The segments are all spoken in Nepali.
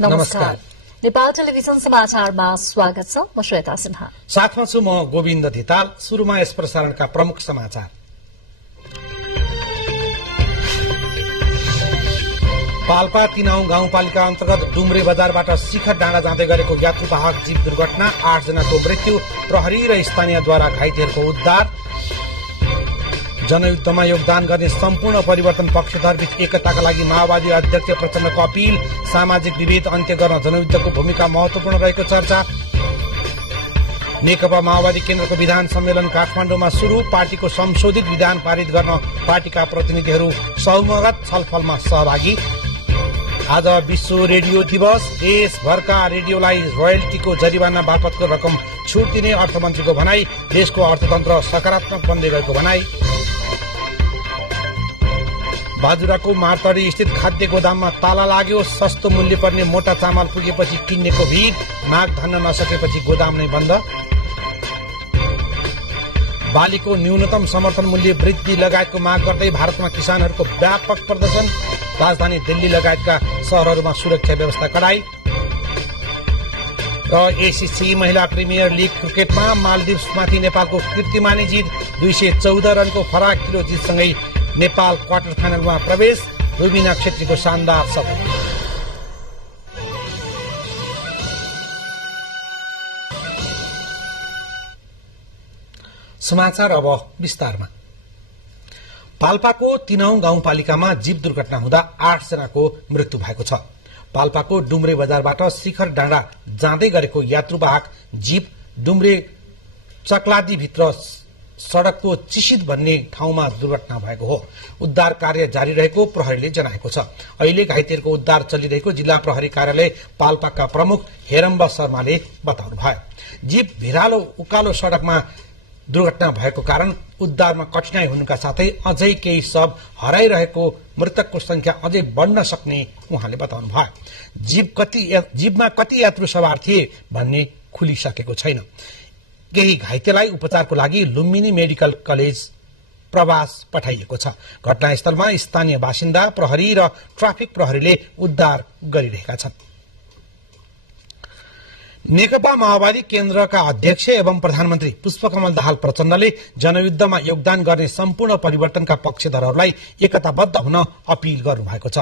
नमस्कार। नेपाल टेलिभिजन समाचारमा स्वागत छ। म श्वेता सिन्हा साथमा छु म गोविन्द धिताल। सुरुमा यस प्रसारणका प्रमुख समाचार। पाल्पा तिनाउ गाउँपालिका अन्तर्गत डुम्रे बजारबाट शिखर डाँडा जाँदै गरेको यात्रुवाहक जीप दुर्घटना, 8 जनाको मृत्यु, प्रहरी र स्थानीयद्वारा घाइतेहरूको उद्धार। जनयुद्धमा योगदान गर्ने सम्पूर्ण परिवर्तन पक्षधरबीच एकताका लागि माओवादी अध्यक्ष प्रचण्डको अपील, सामाजिक विभेद अन्त्य गर्न जनयुद्धको भूमिका महत्वपूर्ण रहेको चर्चा। नेकपा माओवादी केन्द्रको विधान सम्मेलन काठमाडौँमा शुरू, पार्टीको संशोधित विधान पारित गर्न पार्टीका प्रतिनिधिहरू सौमगत छलफलमा सहभागी। आज विश्व रेडियो दिवस, देशभरका रेडियोलाई रोयल्टीको जरिवाना बापतको रकम छुट दिने अर्थमन्त्रीको भनाई, देशको अर्थतन्त्र सकारात्मक बन्दै गएको भनाई। बाजुराको मारतडी स्थित खाद्य गोदाममा ताला लाग्यो, सस्तो मूल्य पर्ने मोटा चामल पुगेपछि किन्नेको भिड, माग धान्न नसकेपछि गोदाम नै बन्द। बालीको न्यूनतम समर्थन मूल्य वृद्धि लगायतको माग गर्दै भारतमा किसानहरूको व्यापक प्रदर्शन, राजधानी दिल्ली लगायतका शहरहरूमा सुरक्षा व्यवस्था कडाई। र एसीसी महिला प्रिमियर लीग क्रिकेटमा मालदिप्समाथि नेपालको कीर्तिमानी जित, 214 रनको फराक किलो जितसँगै नेपाल क्वार्टर फाइनलमा प्रवेश, रुबिना छेत्रीको शानदार सफलता। समाचार अब विस्तारमा। पाल्पाको तिनाउ गाउँपालिकामा जीप दुर्घटना हुँदा 8 जनाको मृत्यु भएको छ। पाल्पाको डुम्रे बजारबाट शिखर डाँडा जाँदै गरेको यात्रुवाहक जीप डुम्रे चक्लादीभित्र सड़कको चिसित भन्ने ठाउँमा दुर्घटना भएको हो। उद्धार कार्य जारी रहेको प्रहरीले जनाएको छ। अहिले घाइतेहरूको उद्धार चलिरहेको जिल्ला प्रहरी कार्यालय पाल्पाका प्रमुख हेरम्ब शर्माले बताउनु भयो। जीप भिरालो उकालो सड़कमा दुर्घटना भएको कारण उद्धारमा कठिनाई हुनुका साथै अझै केही शव हराइरहेको, मृतकको संख्या अझै बढ्न सक्ने उहाँले बताउनु भयो। जीपमा कति यात्रु सवार थिए भन्ने खुलिसकेको छैन। केही घाइतेलाई उपचारको लागि लुम्बिनी मेडिकल कलेज प्रवास पठाइएको छ। घटनास्थलमा स्थानीय बासिन्दा, प्रहरी र ट्राफिक प्रहरीले उद्धार गरिरहेका छन्। नेकपा माओवादी केन्द्रका अध्यक्ष एवं प्रधानमन्त्री पुष्पकमल दाहाल प्रचण्डले जनयुद्धमा योगदान गर्ने सम्पूर्ण परिवर्तनका पक्षधरहरूलाई एकताबद्ध हुन अपील गर्नुभएको छ।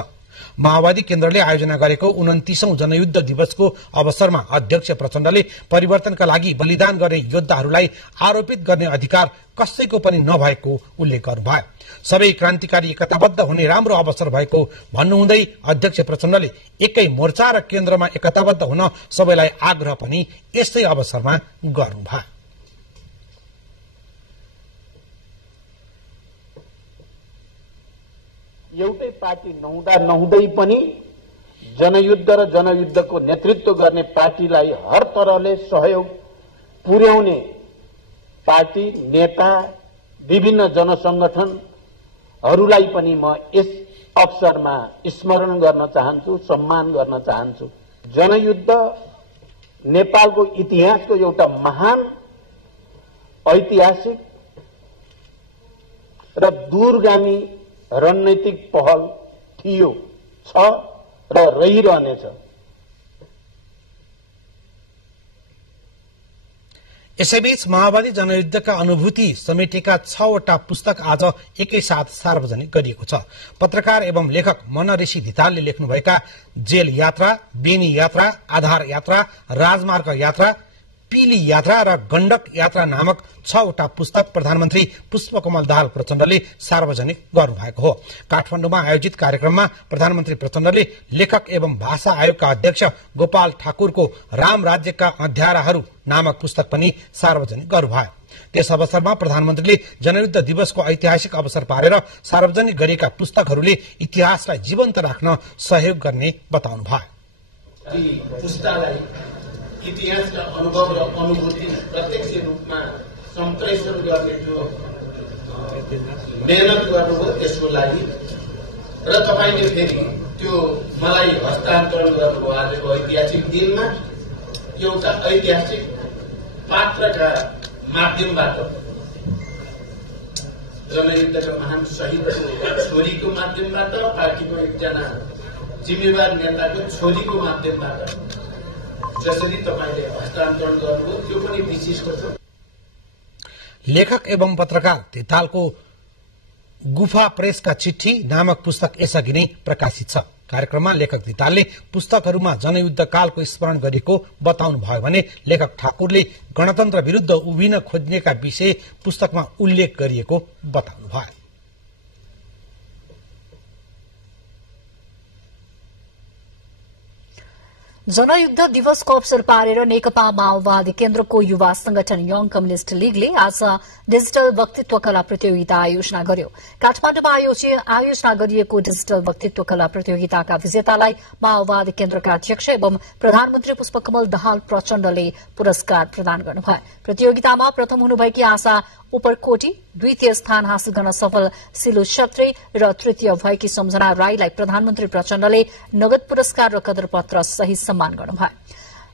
माओवादी केन्द्रले आयोजना गरेको 29औं जनयुद्ध दिवसको अवसरमा अध्यक्ष प्रचण्डले परिवर्तनका लागि बलिदान गर्ने योद्धाहरूलाई आरोपित गर्ने अधिकार कसैको पनि नभएको उल्लेख गर्नुभयो। सबै क्रान्तिकारी एकताबद्ध हुने राम्रो अवसर भएको भन्नुहुँदै अध्यक्ष प्रचण्डले एकै मोर्चा र केन्द्रमा एकताबद्ध हुन सबैलाई आग्रह पनि यसै अवसरमा गर्नुभयो। एउटै पार्टी नहुँदै पनि जनयुद्ध र जनयुद्धको नेतृत्व गर्ने पार्टीलाई हर तरहले सहयोग पुर्याउने पार्टी, नेता, विभिन्न जनसंगठनहरूलाई पनि म यस अवसरमा स्मरण गर्न चाहन्छु, सम्मान गर्न चाहन्छु। जनयुद्ध नेपालको इतिहासको एउटा महान ऐतिहासिक र दूरगामी रणनीतिक पहल थियो, छ र रहिरहनेछ। यसैबीच माओवादी जनयुद्धका अनुभूति समेटेका 6वटा पुस्तक आज एकैसाथ सार्वजनिक गरिएको छ। पत्रकार एवं लेखक मन ऋषि धितालले लेख्नुभएका जेल यात्रा, बेनी यात्रा, आधार यात्रा, राजमार्ग यात्रा, पीली यात्रा र गण्डक यात्रा नामक 6वटा पुस्तक प्रधानमन्त्री पुष्पकमल दाहाल प्रचण्डले सार्वजनिक गर्नुभएको हो। काठमाडौँमा आयोजित कार्यक्रममा प्रधानमन्त्री प्रचण्डले लेखक एवं भाषा आयोगका अध्यक्ष गोपाल ठाकुरको राम राज्यका अध्याराहरू नामक पुस्तक पनि सार्वजनिक गर्नुभयो। त्यस अवसरमा प्रधानमन्त्रीले जनयुद्ध दिवसको ऐतिहासिक अवसर पारेर सार्वजनिक गरिएका पुस्तकहरूले इतिहासलाई जीवन्त राख्न सहयोग गर्ने बताउनु भयो। इतिहासका अनुभव र अनुभूति प्रत्यक्ष रूपमा सम्प्रेषण गर्ने जो मेहनत गर्नुभयो त्यसको लागि र तपाईले फेरि त्यो मलाई हस्तान्तरण गर्नुभयो आजको ऐतिहासिक दिनमा एउटा ऐतिहासिक पात्रका माध्यमबाट जनयुद्धका महान शहीदको छोरीको माध्यमबाट पार्टीको एकजना जिम्मेवार नेताको छोरीको माध्यमबाट जसरी तपाईले हस्तान्तरण गर्नुभयो त्यो पनि विशिष्ट छ। लेखक एवं पत्रकार तितालको गुफा प्रेसका चिट्ठी नामक पुस्तक यसअघि नै प्रकाशित छ। कार्यक्रममा लेखक तितालले पुस्तकहरूमा जनयुद्ध कालको स्मरण गरेको बताउनु भयो भने लेखक ठाकुरले गणतन्त्र विरुद्ध उभिन खोज्नेका विषय पुस्तकमा उल्लेख गरिएको बताउनु भयो। जनयुद्ध दिवसको अवसर पारेर नेकपा माओवादी केन्द्रको युवा संगठन यङ कम्युनिष्ट लीगले आज डिजिटल वक्तित्व कला प्रतियोगिता आयोजना गर्यो। काठमाडौँमा आयोजना गरिएको डिजिटल वक्तित्व कला प्रतियोगिताका विजेतालाई माओवादी केन्द्रका अध्यक्ष एवं प्रधानमन्त्री पुष्पकमल दाहाल प्रचण्डले पुरस्कार प्रदान गर्नुभयो। प्रतियोगितामा प्रथम हुनुभएकी आशा उपरकोटी, द्वितीय स्थान हासिल गर्न सफल सिलु छत्री र तृतीय भएकी सम्झना राईलाई प्रधानमन्त्री प्रचण्डले नगद पुरस्कार र कदरपत्र सहित सम्मान गर्नुभयो।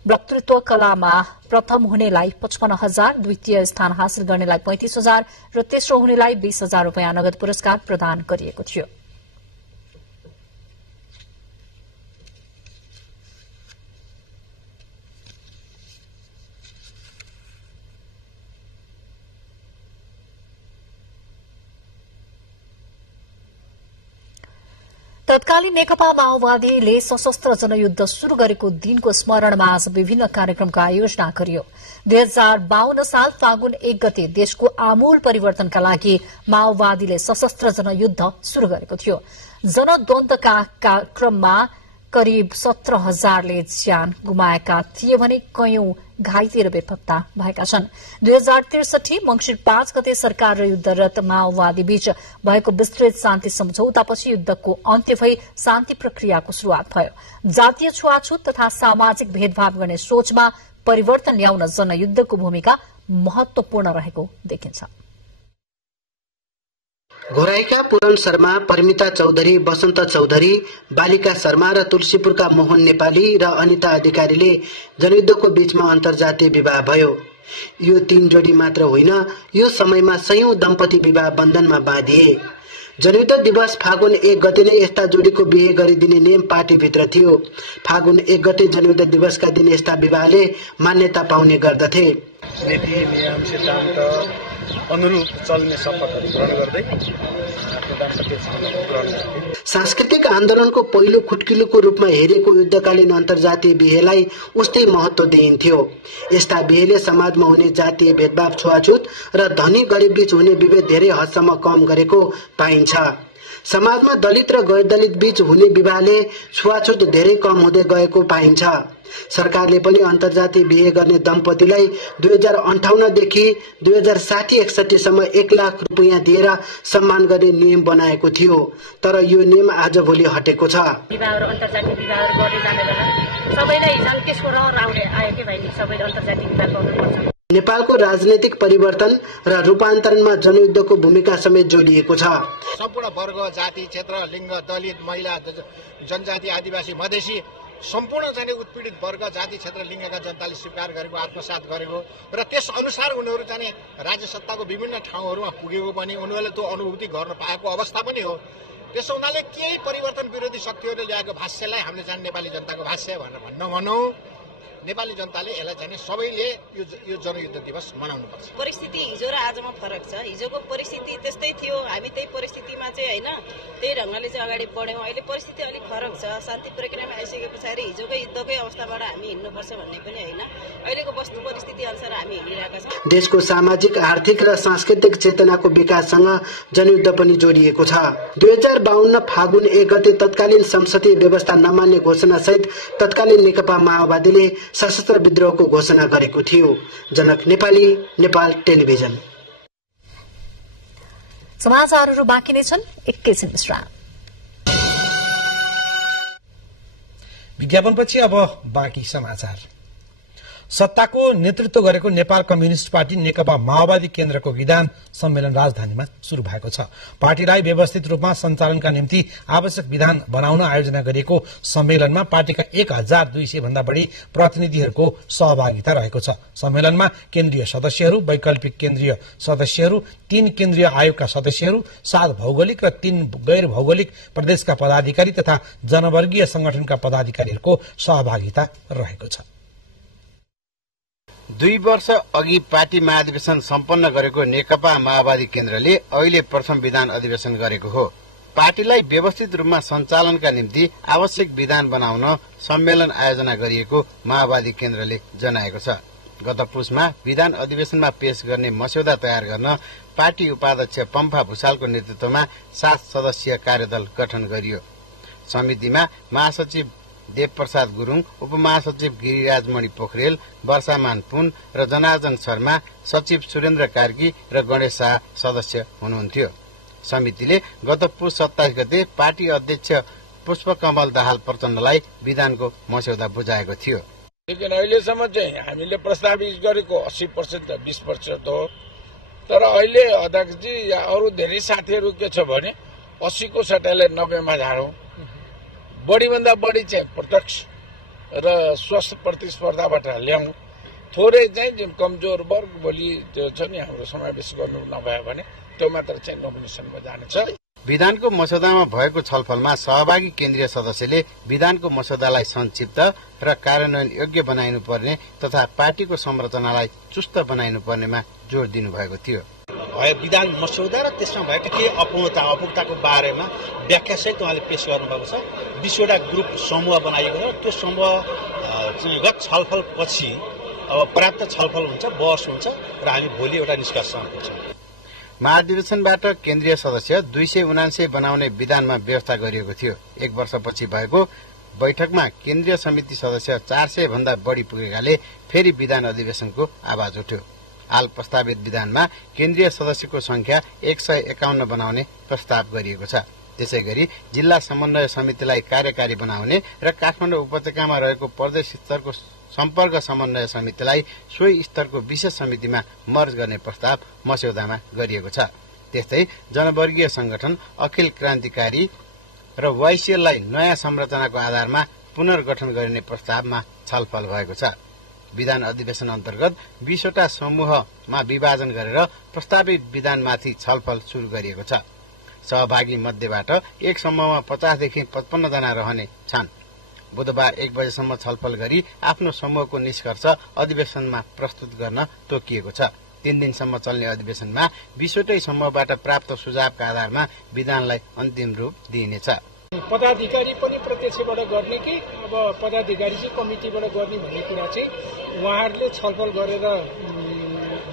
वक्तृत्व कलामा प्रथम हुनेलाई 55,000, द्वितीय स्थान हासिल गर्नेलाई 35,000 र तेस्रो हुनेलाई 20,000 रूपियाँ नगद पुरस्कार प्रदान गरिएको थियो। तत्कालीन नेकपा माओवादीले सशस्त्र जनयुद्ध शुरू गरेको दिनको स्मरणमा आज विभिन्न कार्यक्रमको आयोजना गरियो। 2052 साल फागुन 1 गते देशको आमूल परिवर्तनका लागि माओवादीले सशस्त्र जनयुद्ध शुरू गरेको थियो। जनद्वन्द्वका क्रममा करिब 17,000ले ज्यान गुमाएका थिए भने कयौं घाइते र बेपत्ता भएका छन्। 2063 मंगिर 5 गते सरकार र युद्धरत माओवादी बीच भएको विस्तृत शान्ति सम्झौतापछि युद्धको अन्त्य भई शान्ति प्रक्रियाको शुरूआत भयो। जातीय छुवाछुत तथा सामाजिक भेदभाव गर्ने सोचमा परिवर्तन ल्याउन जनयुद्धको भूमिका महत्वपूर्ण रहेको देखिन्छ। घोराईका पूरण शर्मा, परिमिता चौधरी, बसन्त चौधरी, बालिका शर्मा र तुलसीपुरका मोहन नेपाली र अनिता अधिकारीले जनयुद्धको बीचमा अन्तर्जातीय विवाह भयो। यो 3 जोडी मात्र होइन, यो समयमा सयौं दम्पति विवाह बन्धनमा बाँधिए। जनयुद्ध दिवस फागुन 1 गते नै यस्ता जोडीको बिहे गरिदिने नियम पार्टीभित्र थियो। फागुन 1 गते जनयुद्ध दिवसका दिन यस्ता विवाहले मान्यता पाउने गर्दथे। नीति नियम सिद्धान्त अनुरूप चल्ने शपथहरू ग्रहण गर्दै सांस्कृतिक आन्दोलनको पहिलो खुट्किलोको रूपमा हेरेको युद्धकालीन अन्तर्जातीय बिहेलाई उस्तै महत्त्व दिइन्थ्यो। यस्ता बिहेले समाजमा हुने जातीय भेदभाव, छुवाछुत र धनी गरिब बीच हुने विभेद धेरै हदसम्म कम गरेको पाइन्छ। समाजमा दलित र गैर दलित बीच हुने विवाहले छुवाछुत धेरै कम हुँदै गएको पाइन्छ। सरकारले पनि अन्तर्जातीय बिहे गर्ने दम्पतिलाई 2058 देखि 2060-61 सम्म 1 लाख रुपैयाँ दिएर सम्मान गर्ने नियम बनाएको थियो। तर यो नियम आजभोलि हटेको छ। विवाहहरू अन्तर्जातीय विवाहहरू गर्दै जाने बेला सबैलाई हिजो त्यसको रहर आयो के भाइ सबैले अन्तर्जातीय विवाह गर्नुपर्छ। नेपालको राजनैतिक परिवर्तन र रूपान्तरणमा जनयुद्धको भूमिका समेत जोडिएको छ। सम्पूर्ण वर्ग, जाति, क्षेत्र, लिङ्ग, दलित, महिला, जनजाति, आदिवासी, मधेसी सम्पूर्ण चाहिँ उत्पीडित वर्ग, जाति, क्षेत्र, लिङ्गका जनताले स्वीकार गरेको, आत्मसात गरेको र त्यस अनुसार उनीहरू चाहिँ राज्य सत्ताको विभिन्न ठाउँहरूमा पुगेको पनि उनीहरूले त्यो अनुभूति गर्न पाएको अवस्था पनि हो। त्यसो हुनाले केही परिवर्तन विरोधी शक्तिहरूले ल्याएको भाष्यलाई हामीले चाहिँ नेपाली जनताको भाष्य भनेर भनौँ, नेपाली जनताले यसलाई चाहिँ सबैले यो जनयुद्ध दिवस मनाउनुपर्छ। परिस्थिति हिजो र आजमा फरक छ। हिजोको परिस्थिति त्यस्तै थियो, हामी त्यही परिस्थितिमा चाहिँ हैन त्यही ढंगले चाहिँ अगाडि बढ्यौं। अहिले परिस्थिति अलिक फरक छ। शान्ति प्रक्रियामा आइसके पछाडि हिजोकै युद्धकै अवस्थाबाट हामी हिँड्नुपर्छ भन्ने पनि हैन, अहिलेको वस्तु परिस्थिति अनुसार हामी हिँडिरहेका छौं। देशको सामाजिक, आर्थिक र सांस्कृतिक चेतनाको विकाससँग जनयुद्ध पनि जोडिएको छ। 2052 फागुन 1 गते तत्कालीन संसदीय व्यवस्था नमान्ने घोषणा सहित तत्कालीन नेकपा माओवादीले सशस्त्र विद्रोहको घोषणा गरेको थियो। जनक नेपाली, नेपाल टेलिभिजन। समाचारहरू बाँकी नै छन्, एकैछिन विश्राम। विज्ञापनपछि अब बाँकी समाचार। सत्ताको नेतृत्व गरेको नेपाल कम्युनिस्ट पार्टी नेकपा माओवादी केन्द्रको विधान सम्मेलन राजधानीमा शुरू भएको छ। पार्टीलाई व्यवस्थित रूपमा सञ्चालनका निम्ति आवश्यक विधान बनाउन आयोजना गरिएको सम्मेलनमा पार्टीका 1200 भन्दा बढी प्रतिनिधिहरूको सहभागिता रहेको छ। सम्मेलनमा केन्द्रीय सदस्यहरू, वैकल्पिक केन्द्रीय सदस्यहरू, 3 केन्द्रीय आयोगका सदस्यहरू, 7 भौगोलिक र 3 गैर भौगोलिक प्रदेशका पदाधिकारी तथा जनवर्गीय संगठनका पदाधिकारीहरूको सहभागिता रहेको छ। 2 वर्ष अघि पार्टी महाधिवेशन सम्पन्न गरेको नेकपा माओवादी केन्द्रले अहिले प्रथम विधान अधिवेशन गरेको हो। पार्टीलाई व्यवस्थित रूपमा सञ्चालनका निम्ति आवश्यक विधान बनाउन सम्मेलन आयोजना गरिएको माओवादी केन्द्रले जनाएको छ। गत पुसमा विधान अधिवेशनमा पेश गर्ने मस्यौदा तयार गर्न पार्टी उपाध्यक्ष पम्फा भूषालको नेतृत्वमा 7 सदस्यीय कार्यदल गठन गरियो। समितिमा महासचिव देवप्रसाद गुरुङ, उपमहासचिव गिरिराजमणि पोखरेल, वर्षामान पुन र जनार्दन शर्मा, सचिव सुरेन्द्र कार्की र गणेश शाह सदस्य हुनुहुन्थ्यो। समितिले गत पुस 27 गते पार्टी अध्यक्ष पुष्पकमल दाहाल प्रचण्डलाई विधानको मस्यौदा बुझाएको थियो। लेकिन अहिलेसम्म चाहिँ हामीले प्रस्तावित गरेको 80% 20% हो। तर अहिले अध्यक्षजी या अरू धेरै साथीहरू के छ भने 80 को सट्टाले 90 मा झारौं। बढीभन्दा बढी चाहिँ प्रत्यक्ष र स्वस्थ प्रतिस्पर्धाबाट ल्याउँ। थोरै चाहिँ कमजोर वर्ग भोलि त्यो छ नि हाम्रो समावेश गर्नु नभए भने त्यो मात्र चाहिँ नोमिनेसनमा जानेछ। विधानको मस्यौदामा भएको छलफलमा सहभागी केन्द्रीय सदस्यले विधानको मस्यौदालाई संक्षिप्त र कार्यान्वयन योग्य बनाइनु पर्ने तथा पार्टीको संरचनालाई चुस्त बनाइनु पर्नेमा जोड़ दिनुभएको थियो। विधान मस्यौदा र त्यसमा भएका केही अपुगताको बारेमा व्याख्या सहित उहाँले पेश गर्नुभएको छ। 20 वटा ग्रुप समूह बनाइएको छ। त्यो समूहगत छलफल पछि अब पर्याप्त छलफल हुन्छ, बहस हुन्छ र हामी भोलि एउटा निष्कर्षमा पुग्छौँ। महाधिवेशनबाट केन्द्रीय सदस्य 279 बनाउने विधानमा व्यवस्था गरिएको थियो। 1 वर्षपछि भएको बैठकमा केन्द्रीय समिति सदस्य 400 भन्दा बढी पुगेकाले फेरि विधान अधिवेशनको आवाज उठ्यो। हाल प्रस्तावित विधानमा केन्द्रीय सदस्यको संख्या 151 बनाउने प्रस्ताव गरिएको छ। त्यसैगरी जिल्ला समन्वय समितिलाई कार्यकारी बनाउने र काठमाडौँ उपत्यकामा रहेको प्रदेश स्तरको सम्पर्क समन्वय समितिलाई सोही स्तरको विशेष समितिमा मर्ज गर्ने प्रस्ताव मस्यौदामा गरिएको छ। त्यस्तै जनवर्गीय संगठन अखिल क्रान्तिकारी र वाइसिएललाई नयाँ संरचनाको आधारमा पुनर्गठन गरिने प्रस्तावमा छलफल भएको छ। विधान अधिवेशन अन्तर्गत 20 वटा समूहमा विभाजन गरेर प्रस्तावित विधानमाथि छलफल शुरू गरिएको छ। सहभागी मध्येबाट एक समूहमा 50 देखि 55 जना रहने छन्। बुधबार 1 बजेसम्म छलफल गरी आफ्नो समूहको निष्कर्ष अधिवेशनमा प्रस्तुत गर्न तोकिएको छ। 3 दिनसम्म चल्ने अधिवेशनमा 20 वटै समूहबाट प्राप्त सुझावका आधारमा विधानलाई अन्तिम रूप दिइनेछ। पदाधिकारी पनि प्रत्यक्षबाट गर्ने कि अब पदाधिकारी चाहिँ कमिटीबाट गर्ने भन्ने कुरा चाहिँ उहाँहरूले छलफल गरेर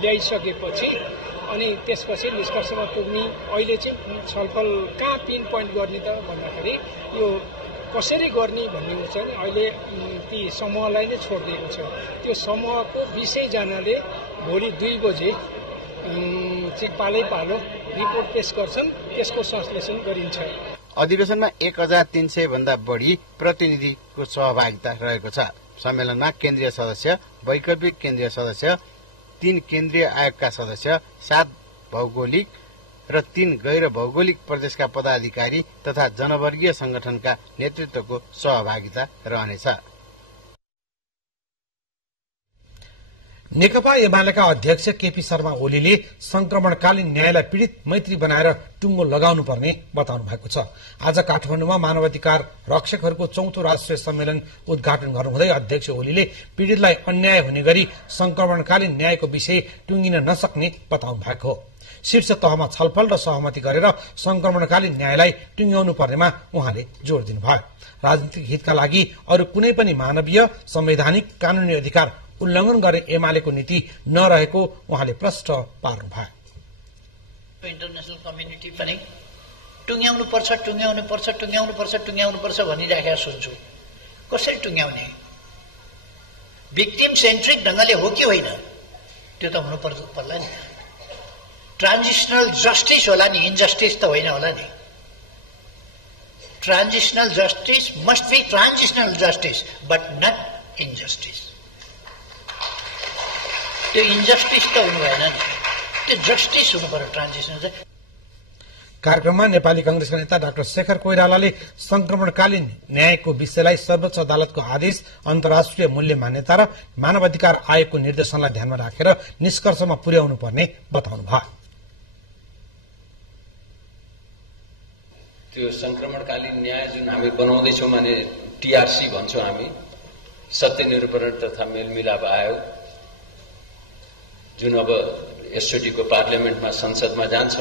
ल्याइसकेपछि अनि त्यसपछि निष्कर्षमा पुग्ने। अहिले चाहिँ छलफल कहाँ पिन पोइन्ट गर्ने त भन्दाखेरि यो कसरी गर्ने भन्ने चाहिँ अहिले ती समूहलाई नै छोडिदिएको छ। त्यो समूहको 20 जनाले भोलि 2 बजे चाहिँ पालै पालो रिपोर्ट पेश गर्छन्, त्यसको संश्लेषण गरिन्छ। अधिवेशनमा 1300 भन्दा बढी प्रतिनिधिको सहभागिता रहेको छ। सम्मेलनमा केन्द्रीय सदस्य, वैकल्पिक केन्द्रीय सदस्य, 3 केन्द्रीय आयोगका सदस्य, 7 भौगोलिक र 3 गैर भौगोलिक प्रदेशका पदाधिकारी तथा जनवर्गीय संगठनका नेतृत्वको सहभागिता रहनेछ। नेकपा एमालेका अध्यक्ष केपी शर्मा ओलीले संक्रमणकालीन न्यायलाई पीड़ित मैत्री बनाएर टुङ्गो लगाउनु पर्ने बताउनु भएको छ। आज काठमाडौँमा मानवाधिकार रक्षकहरूको 4औं राष्ट्रिय सम्मेलन उद्घाटन गर्नुहुँदै अध्यक्ष ओलीले पीड़ितलाई अन्याय हुने गरी संक्रमणकालीन न्यायको विषय टुङ्गिन नसक्ने बताउनु भएको हो। शीर्ष तहमा छलफल र सहमति गरेर संक्रमणकालीन न्यायलाई टुङ्ग्याउनु पर्नेमा उहाँले जोड़ दिनुभयो। राजनीतिक हितका लागि अरू कुनै पनि मानवीय, संवैधानिक, कानूनी अधिकार उल्लंघन गर्ने एमालेको नीति नरहेको उहाँले प्रश्न पार्नुभयो। इन्टरनेशनल कम्युनिटी पनि टुङ्ग्याउनु पर्छ भनिराखेको सुन्छु। कसरी टुङ्ग्याउने? भिक्टिम सेन्ट्रिक ढंगले हो कि होइन त्यो त हुनु पर्ला नि। ट्रान्जिशनल जस्टिस होला नि, इनजस्टिस त होइन होला नि। Transitional justice must be transitional justice but not injustice. त्यो इन्जस्टिस त हुनु भएन नि, त्यो जस्टिस हुनु पर्यो ट्रान्जिसन चाहिँ। कार्यक्रममा नेपाली कांग्रेसका नेता डाक्टर शेखर कोइरालाले संक्रमणकालीन न्यायको विषयलाई सर्वोच्च अदालतको आदेश, अन्तर्राष्ट्रिय मूल्य मान्यता र मानवाधिकार आयोगको निर्देशनलाई ध्यानमा राखेर निष्कर्षमा पुर्याउनु पर्ने बताउनुभयो। त्यो संक्रमणकालीन न्याय जुन हामी बनाउँदैछौँ भने टीआरसी भन्छौँ हामी, सत्य निरूपण तथा मेलमिलाप आयोग, जुन अब एसओडीको पार्लियामेन्टमा संसदमा जान्छ।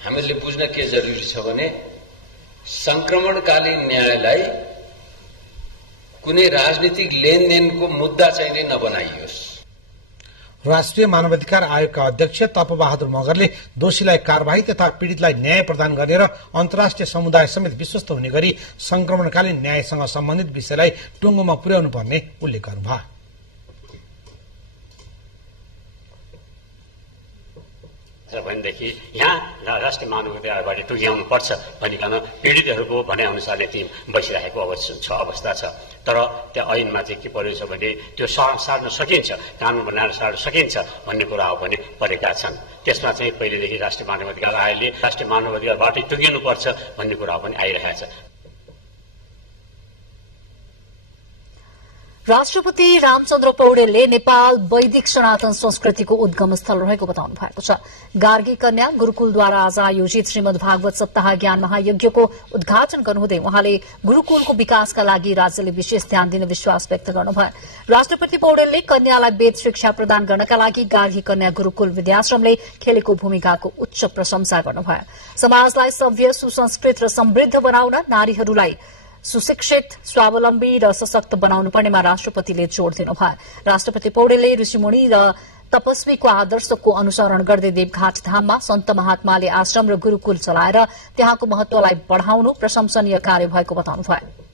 हामीले बुझ्न के जरुरी छ भने संक्रमणकालीन न्यायलाई कुनै राजनीतिक लेनदेनको मुद्दा चाहिँ नै नबनाइयोस्। राष्ट्रिय मानवाधिकार आयोगका अध्यक्ष तपबहादुर मगरले दोषीलाई कारबाही तथा पीड़ितलाई न्याय प्रदान गर्ने र अन्तर्राष्ट्रिय समुदाय समेत विश्वस्त हुने गरी संक्रमणकालीन न्यायसँग सम्बन्धित विषयलाई टुङ्गोमा पुर्याउनु पर्ने उल्लेख गर्नुभयो। भनेदेखि यहाँ राष्ट्रिय मानवाधिकारबाट टुङ्ग्याउनु पर्छ भनिकन पीडितहरूको भनाइ अनुसारले ती बसिरहेको अवस्था छ। तर त्यहाँ ऐनमा चाहिँ के परेको छ भने त्यो सार्न सकिन्छ, कानुन बनाएर सार्न सकिन्छ भन्ने कुराहरू पनि परेका छन्। त्यसमा चाहिँ पहिलेदेखि राष्ट्रिय मानवाधिकार आयोगले राष्ट्रिय मानवाधिकारबाटै टुङ्गिनुपर्छ भन्ने कुराहरू पनि आइरहेको छ। राष्ट्रपति रामचन्द्र पौडेलले नेपाल वैदिक सनातन संस्कृतिको उद्गम स्थल रहेको बताउनु भएको छ। गार्गी कन्या गुरूकुलद्वारा आज आयोजित श्रीमद् भागवत सप्ताह ज्ञान महायज्ञको उद्घाटन गर्नुहुँदै उहाँले गुरूकुलको विकासका लागि राज्यले विशेष ध्यान दिने विश्वास व्यक्त गर्नुभयो। राष्ट्रपति पौडेलले कन्यालाई वेद शिक्षा प्रदान गर्नका लागि गार्गी कन्या गुरूकुल विद्याश्रमले खेलेको भूमिकाको उच्च प्रशंसा गर्नुभयो। समाजलाई सभ्य, सुसंस्कृत र समृद्ध बनाउन नारीहरूलाई सुशिक्षित, स्वावलम्बी र सशक्त बनाउनु पर्नेमा राष्ट्रपतिले जोड़ दिनुभयो। राष्ट्रपति पौडेलले ऋषिमुनि र तपस्वीको आदर्शको अनुसरण गर्दै देवघाट धाममा सन्त महात्माले आश्रम र गुरूकुल चलाएर त्यहाँको महत्वलाई बढ़ाउनु प्रशंसनीय कार्य भएको बताउनुभयो।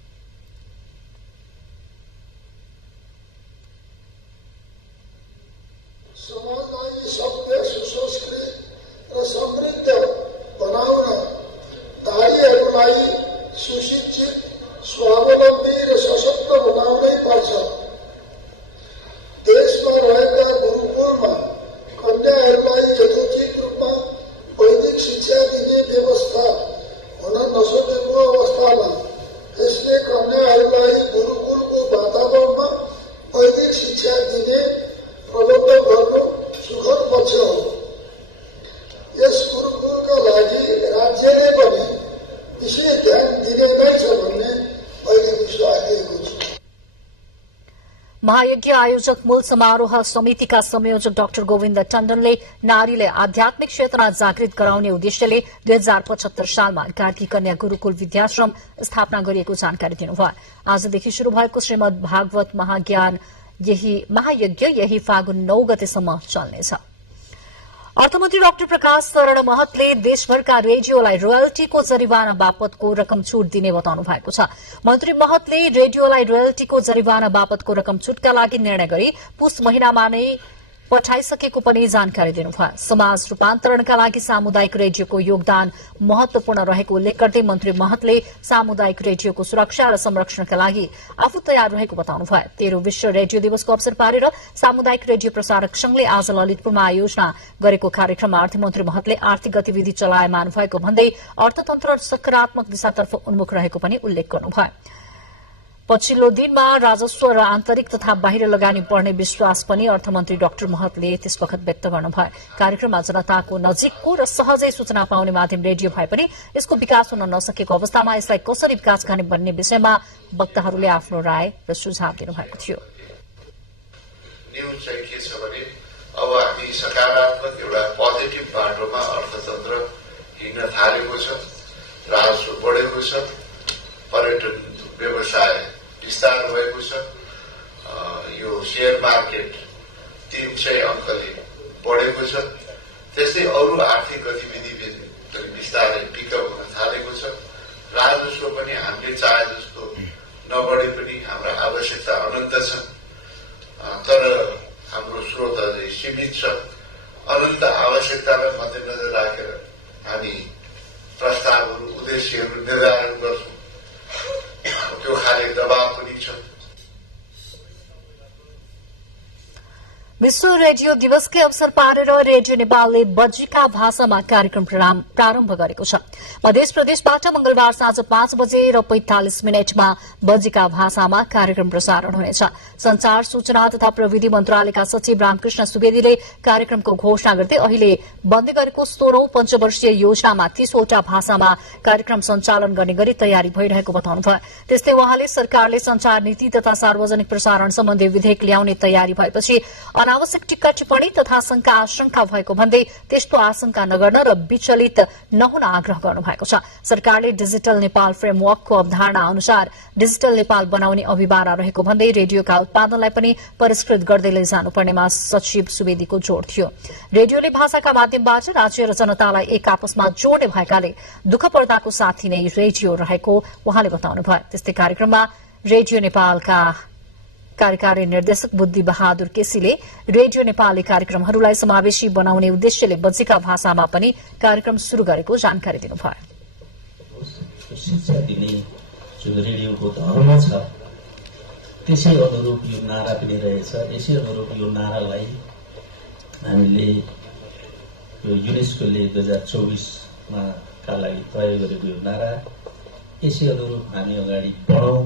स्वावलम्बी र सशक्त बनाउनै पर्छ। देशमा रहेका गुरूकुलमा कन्याहरूलाई यथोचित रूपमा वैदिक शिक्षा दिने व्यवस्था हुन नसकेको अवस्थामा यसले कन्याहरूलाई गुरूकुलको वातावरणमा वैदिक शिक्षा दिने प्रबन्ध गर्नु सुखद पक्ष हो। यस गुरूकुलका लागि राज्यले पनि विशेष ध्यान दिने नै छ भन्ने महायज्ञ आयोजक मूल समारोह समितिका संयोजक डाक्टर गोविन्द टण्डनले नारीले आध्यात्मिक चेतना जागृत गराउने उद्देश्यले 2075 सालमा गार्गी कन्या गुरूकुल विद्याश्रम स्थापना गरिएको जानकारी दिनुभयो। आजदेखि शुरू भएको श्रीमद् भागवत महायज्ञ यही फागुन 9 गतेसम्म चल्नेछ। अर्थमन्त्री डाक्टर प्रकाश शरण महतले देशभरका रेडियोलाई रोयल्टीको जरिवाना बापतको रकम छूट दिने बताउनु भएको छ। मन्त्री महतले रेडियोलाई रोयल्टीको जरिवाना बापतको रकम छूटका लागि निर्णय गरी पुष महिनामा नै पठाइसकेको पनि जानकारी दिनुभयो। समाज रूपान्तरणका लागि सामुदायिक रेडियोको योगदान महत्वपूर्ण रहेको उल्लेख गर्दै मन्त्री महतले सामुदायिक रेडियोको सुरक्षा र संरक्षणका लागि आफू तयार रहेको बताउनुभयो। 13औं विश्व रेडियो दिवसको अवसर पारेर सामुदायिक रेडियो प्रसारक संघले आज ललितपुरमा आयोजना गरेको कार्यक्रममा अर्थमन्त्री महतले आर्थिक गतिविधि चलायमान भएको भन्दै अर्थतन्त्र सकारात्मक दिशातर्फ उन्मुख रहेको पनि उल्लेख गर्नुभयो। पछिल्लो दिनमा राजस्व र आन्तरिक तथा बाहिर लगानी बढ्ने विश्वास पनि अर्थमन्त्री डाक्टर महतले त्यसवखत व्यक्त गर्नुभयो। कार्यक्रममा जनताको नजिकको र सहजै सूचना पाउने माध्यम रेडियो भए पनि यसको विकास हुन नसकेको अवस्थामा यसलाई कसरी विकास गर्ने भन्ने विषयमा वक्ताहरूले आफ्नो राय र सुझाव दिनुभएको थियो। न्यूज चाहिँ के छ भने अब हामी सकारात्मक एउटा पोजिटिभ बाटोमा अर्थतन्त्र हिँड्न थालेको छ, राजस्व बढेको छ, पर्यटन व्यवसाय विस्तार भएको छ, यो शेयर मार्केट 300 अंकले बढेको छ, त्यस्तै अरू आर्थिक गतिविधि पनि विस्तारै पिकअप हुन थालेको छ। राजस्व पनि हामीले चाहे जस्तो नबढे पनि हाम्रा आवश्यकता अनन्त छन्, तर हाम्रो स्रोत अझै सीमित छ। अनन्त आवश्यकतालाई मध्यनजर राखेर हामी प्रस्तावहरू, उद्देश्यहरू निर्धारण गर्छौं। विश्व रेडियो दिवसकै अवसर पारेर रेडियो नेपालले बज्जिका भाषामा कार्यक्रम प्रारम्भ गरेको छ। मध्य प्रदेशबाट मंगलबार साँझ 5 बजे र 45 मिनटमा बज्जिका भाषामा कार्यक्रम प्रसारण हुनेछ। संचार सूचना तथा प्रविधि मन्त्रालयका सचिव रामकृष्ण सुवेदीले कार्यक्रमको घोषणा गर्दै अहिले बन्दै गरेको 16औं पञ्चवर्षीय योजनामा 30 वटा भाषामा कार्यक्रम सञ्चालन गर्ने गरी तयारी भइरहेको बताउनुभयो। त्यस्तै उहाँले सरकारले संचार नीति तथा सार्वजनिक प्रसारण सम्बन्धी विधेयक ल्याउने तयारी भएपछि अनावश्यक टिक्का टिप्पणी तथा शंका आशंका भएको भन्दै त्यस्तो आशंका नगर्न र विचलित नहुन आग्रह गर्नुभएको छ। सरकारले डिजिटल नेपाल फ्रेमवर्कको अवधारणा अनुसार डिजिटल नेपाल बनाउने अभिवारा रहेको भन्दै रेडियोका उत्पादनलाई पनि परिष्कृत गर्दै लैजानुपर्नेमा सचिव सुवेदीको जोड़ थियो। रेडियोले भाषाका माध्यमबाट राज्य र जनतालाई एक आपसमा जोड्ने भएकाले दुःख पर्दाको साथी नै रेडियो रहेको उहाँले बताउनुभयो। त्यस्तै कार्यक्रममा रेडियो नेपालका कार्यकारी निर्देशक बुद्धि बहादुर केसीले रेडियो नेपालले कार्यक्रमहरूलाई समावेशी बनाउने उद्देश्यले बज्जिका भाषामा पनि कार्यक्रम शुरू गरेको जानकारी दिनुभयो। शिक्षा दिने जो रेडियोको धर्म छ त्यसै अनुरूप यो नारा पनि रहेछ। यसै अनुरूप यो नारालाई हामीले यो युनेस्कोले 2024 का लागि तय गरेको यो नारा यसै अनुरूप हामी अगाडि बढौं।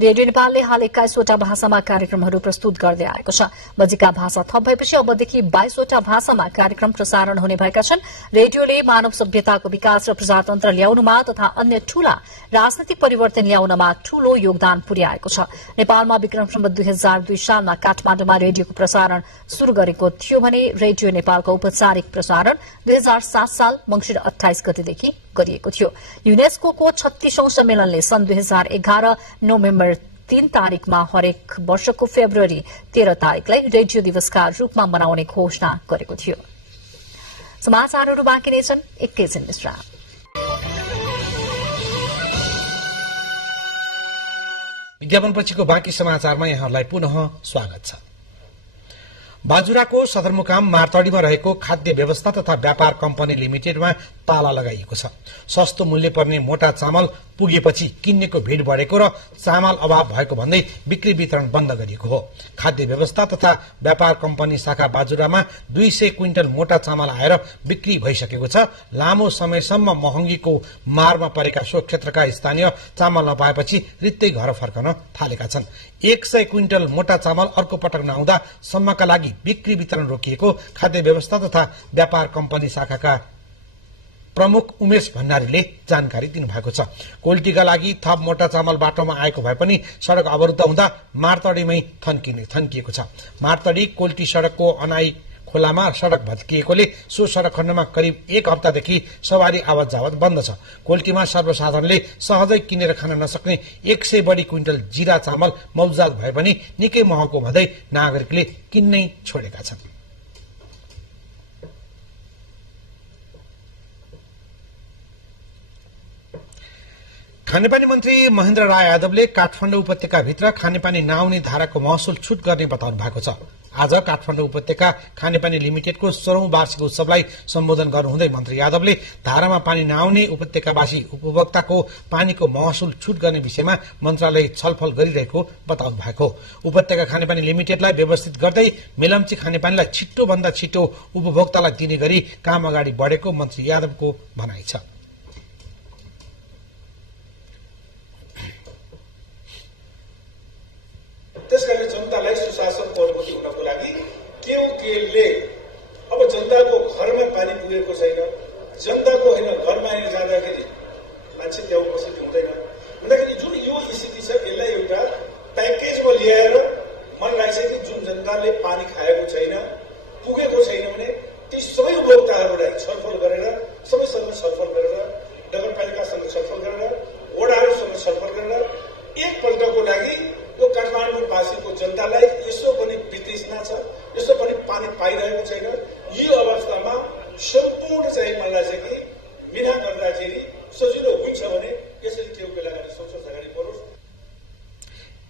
रेडियो नेपालले हाल 21 वटा भाषामा कार्यक्रमहरू प्रस्तुत गर्दै आएको छ। बज्जिका भाषा थप भएपछि अबदेखि 22 वटा भाषामा कार्यक्रम प्रसारण हुने भएका छन्। रेडियोले मानव सभ्यताको विकास र प्रजातन्त्र ल्याउनमा तथा अन्य ठूला राजनैतिक परिवर्तन ल्याउनमा ठूलो योगदान पुर्याएको छ। नेपालमा विक्रम सम्वत 2002 सालमा काठमाडौँमा रेडियोको प्रसारण शुरू गरेको थियो भने रेडियो नेपालको औपचारिक प्रसारण 2007 साल मंसिर 28 गतेदेखि गरिएको थियो। युनेस्कोको 36औं सम्मेलनले सन् 2011 नोभेम्बर 3 तारिकमा हरेक वर्षको फेब्रुअरी 13 तारिकलाई रेडियो दिवसका रूपमा मनाउने घोषणा गरेको थियो। समाचारहरू बाँकी नै छन्, एकैछिन विश्राम। विज्ञापनपछिको बाँकी समाचारमा यहाँहरूलाई पुनः स्वागत छ। बाजुराको सदरमुकाम मार्तडीमा रहेको खाद्य व्यवस्था तथा व्यापार कम्पनी लिमिटेडमा ताला लगाइएको छ। सस्तो मूल्य पर्ने मोटा चामल पुगेपछि किन्नेको भीड़ बढेको र चामल अभाव भएको भन्दै बिक्री वितरण बन्द गरिएको हो। खाद्य व्यवस्था तथा व्यापार कम्पनी शाखा बाजुरामा 200 क्विन्टल मोटा चामल आएर बिक्री भइसकेको छ। लामो समयसम्म महँगीको मारमा परेका सो क्षेत्रका स्थानीय चामल नपाएपछि रित्तै घर फर्कन थालेका छन्। 100 क्विन्टल मोटा चामल अर्को पटक नआउँदा सम्मका लागि बिक्री वितरण रोकिएको खाद्य व्यवस्था तथा व्यापार कम्पनी शाखाका प्रमुख उमेश भण्डारीले जानकारी दिनुभएको छ। कोल्टीका लागि थप मोटा चामल बाटोमा आएको भए पनि सड़क अवरुद्ध हुँदा मार्तडीमै थन्किएको छ। मार्तडी कोल्टी सड़कको अनाई खोलामा सड़क भत्किएकोले सो सड़क खण्डमा करिब 1 हप्तादेखि सवारी आवत जावत बन्द छ। कोल्टीमा सर्वसाधारणले सहजै किनेर खान नसक्ने 100 बढी क्विन्टल जीरा चामल मौजात भए पनि निकै महँगो भन्दै नागरिकले किन्नै छोडेका छन्। खानेपानी मन्त्री महेन्द्र राय यादवले काठमाडौँ उपत्यकाभित्र खानेपानी नआउने धाराको महसुल छुट गर्ने बताउनु भएको छ। आज काठमाडौँ उपत्यका खानेपानी लिमिटेडको 16औं वार्षिक उत्सवलाई सम्बोधन गर्नुहुँदै मन्त्री यादवले धारामा पानी नआउने उपत्यकावासी उपभोक्ताको पानीको महसुल छुट गर्ने विषयमा मन्त्रालय छलफल गरिरहेको बताउनु भएको। उपत्यका खानेपानी लिमिटेडलाई व्यवस्थित गर्दै मेलम्ची खानेपानीलाई छिट्टो भन्दा छिट्टो उपभोक्तालाई दिने गरी काम अगाडि बढेको मन्त्री यादवको भनाइ छ। त्यसकारण जनतालाई सुशासनको अनुभूति हुनको लागि केले अब जनताको घरमा पानी पुगेको छैन, जनताको होइन घरमा आएर जाँदाखेरि मान्छे त्यहाँ उपस्थित हुँदैन भन्दाखेरि जुन यो स्थिति छ यसलाई एउटा प्याकेजमा ल्याएर मन लाग्छ कि जुन जनताले पानी खाएको छैन पुगेको छैन भने ती सबै उपभोक्ताहरूलाई छलफल गरेर सबैसँग छलफल गरेर नगरपालिकासँग छलफल गरेर वडाहरूसँग छलफल गरेर एकपल्टको लागि यो काठमाडौँवासीको जनतालाई यसो पनि वितृष्णा छ, यसो पनि पानी पाइरहेको छैन। यो अवस्थामा सम्पूर्ण चाहिँ मलाई चाहिँ कि मिना गर्दाखेरि सजिलो हुन्छ भने यसरी त्यो बेला सोच अगाडि बढोस्।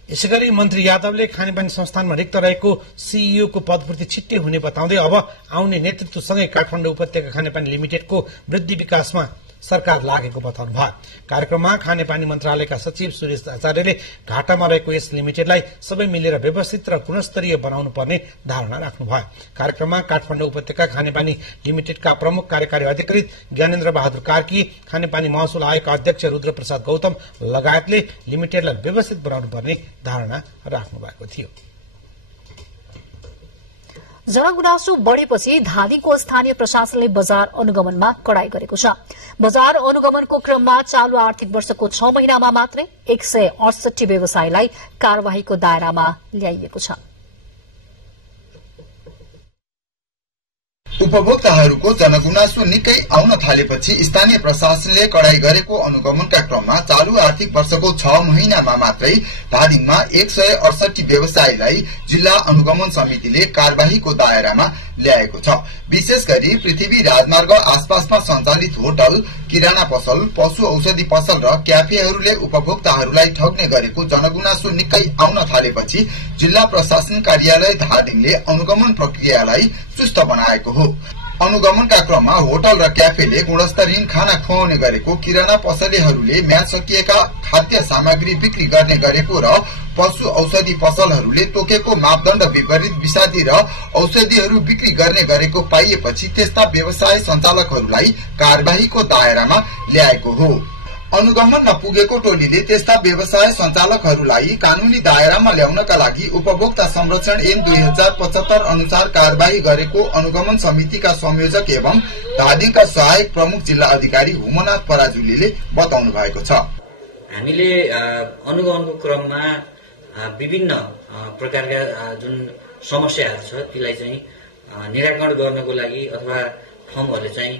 यसैगरी मन्त्री यादवले खानेपानी संस्थानमा रिक्त रहेको सीईओ को पदपूर्ति छिट्टै हुने बताउँदै अब आउने नेतृत्वसँगै काठमाडौँ उपत्यका खानेपानी लिमिटेडको वृद्धि विकासमा सरकार लागेको बताउनु भयो। कार्यक्रममा खानेपानी मन्त्रालयका सचिव सुरेश आचार्यले घाटामा रहेको यस लिमिटेडलाई सबै मिलेर व्यवस्थित र गुणस्तरीय बनाउनु पर्ने धारणा राख्नुभयो। कार्यक्रममा काठमाडौँ उपत्यका खानेपानी लिमिटेडका प्रमुख कार्यकारी अधिकृत ज्ञानेन्द्र बहादुर कार्की, खानेपानी महसुल आयोगका अध्यक्ष रुद्रप्रसाद गौतम लगायतले लिमिटेडलाई व्यवस्थित बनाउनु पर्ने धारणा राख्नु भएको थियो। जनगुनासो बढ़ेपछि धादिङको स्थानीय प्रशासनले बजार अनुगमनमा कडाई गरेको छ। बजार अनुगमनको क्रममा चालू आर्थिक वर्षको 6 महिनामा मात्रै 168 व्यवसायलाई कार्यवाहीको दायरामा ल्याइएको छ। उपभोक्ताहरूको जनगुनासो निकै आउन थालेपछि स्थानीय प्रशासनले कडाई गरेको अनुगमनका क्रममा चालू आर्थिक वर्षको 6 महिनामा मात्रै धादिङमा 168 व्यवसायीलाई जिल्ला अनुगमन समितिले कार्यवाहीको दायरामा ल्याएको छ। विशेष गरी पृथ्वी राजमार्ग आसपासमा सञ्चालित होटल, किराना पसल, पशु औषधि पसल र क्याफेहरूले उपभोक्ताहरूलाई ठग्ने गरेको जनगुनासो निकै आउन थालेपछि जिल्ला प्रशासन कार्यालय धादिङले अनुगमन प्रक्रियालाई चुस्त बनाएको हो। अनुगमनका क्रममा होटल र क्याफेले गुणस्तरहीन खाना खुवाउने गरेको, किराना पसलेहरूले म्याद सकिएका खाद्य सामग्री बिक्री गर्ने गरेको र पशु औषधि पसलहरूले तोकेको मापदण्ड विपरीत विषादी र औषधिहरू बिक्री गर्ने गरेको पाइएपछि त्यस्ता व्यवसाय सञ्चालकहरूलाई कार्यवाहीको दायरामा ल्याएको हो। अनुगमनमा पुगेको टोलीले त्यस्ता व्यवसाय सञ्चालकहरूलाई कानूनी दायरामा ल्याउनका लागि उपभोक्ता संरक्षण ऐन 2075 अनुसार कार्यवाही गरेको अनुगमन समितिका संयोजक एवं धादिङका सहायक प्रमुख जिल्ला अधिकारी हुमनाथ पराजुलीले बताउनु भएको छ। हामीले अनुगमनको क्रममा विभिन्न प्रकारका जुन समस्याहरू छ तीलाई चाहिँ निराकरण गर्नको लागि अथवा फर्महरूले चाहिँ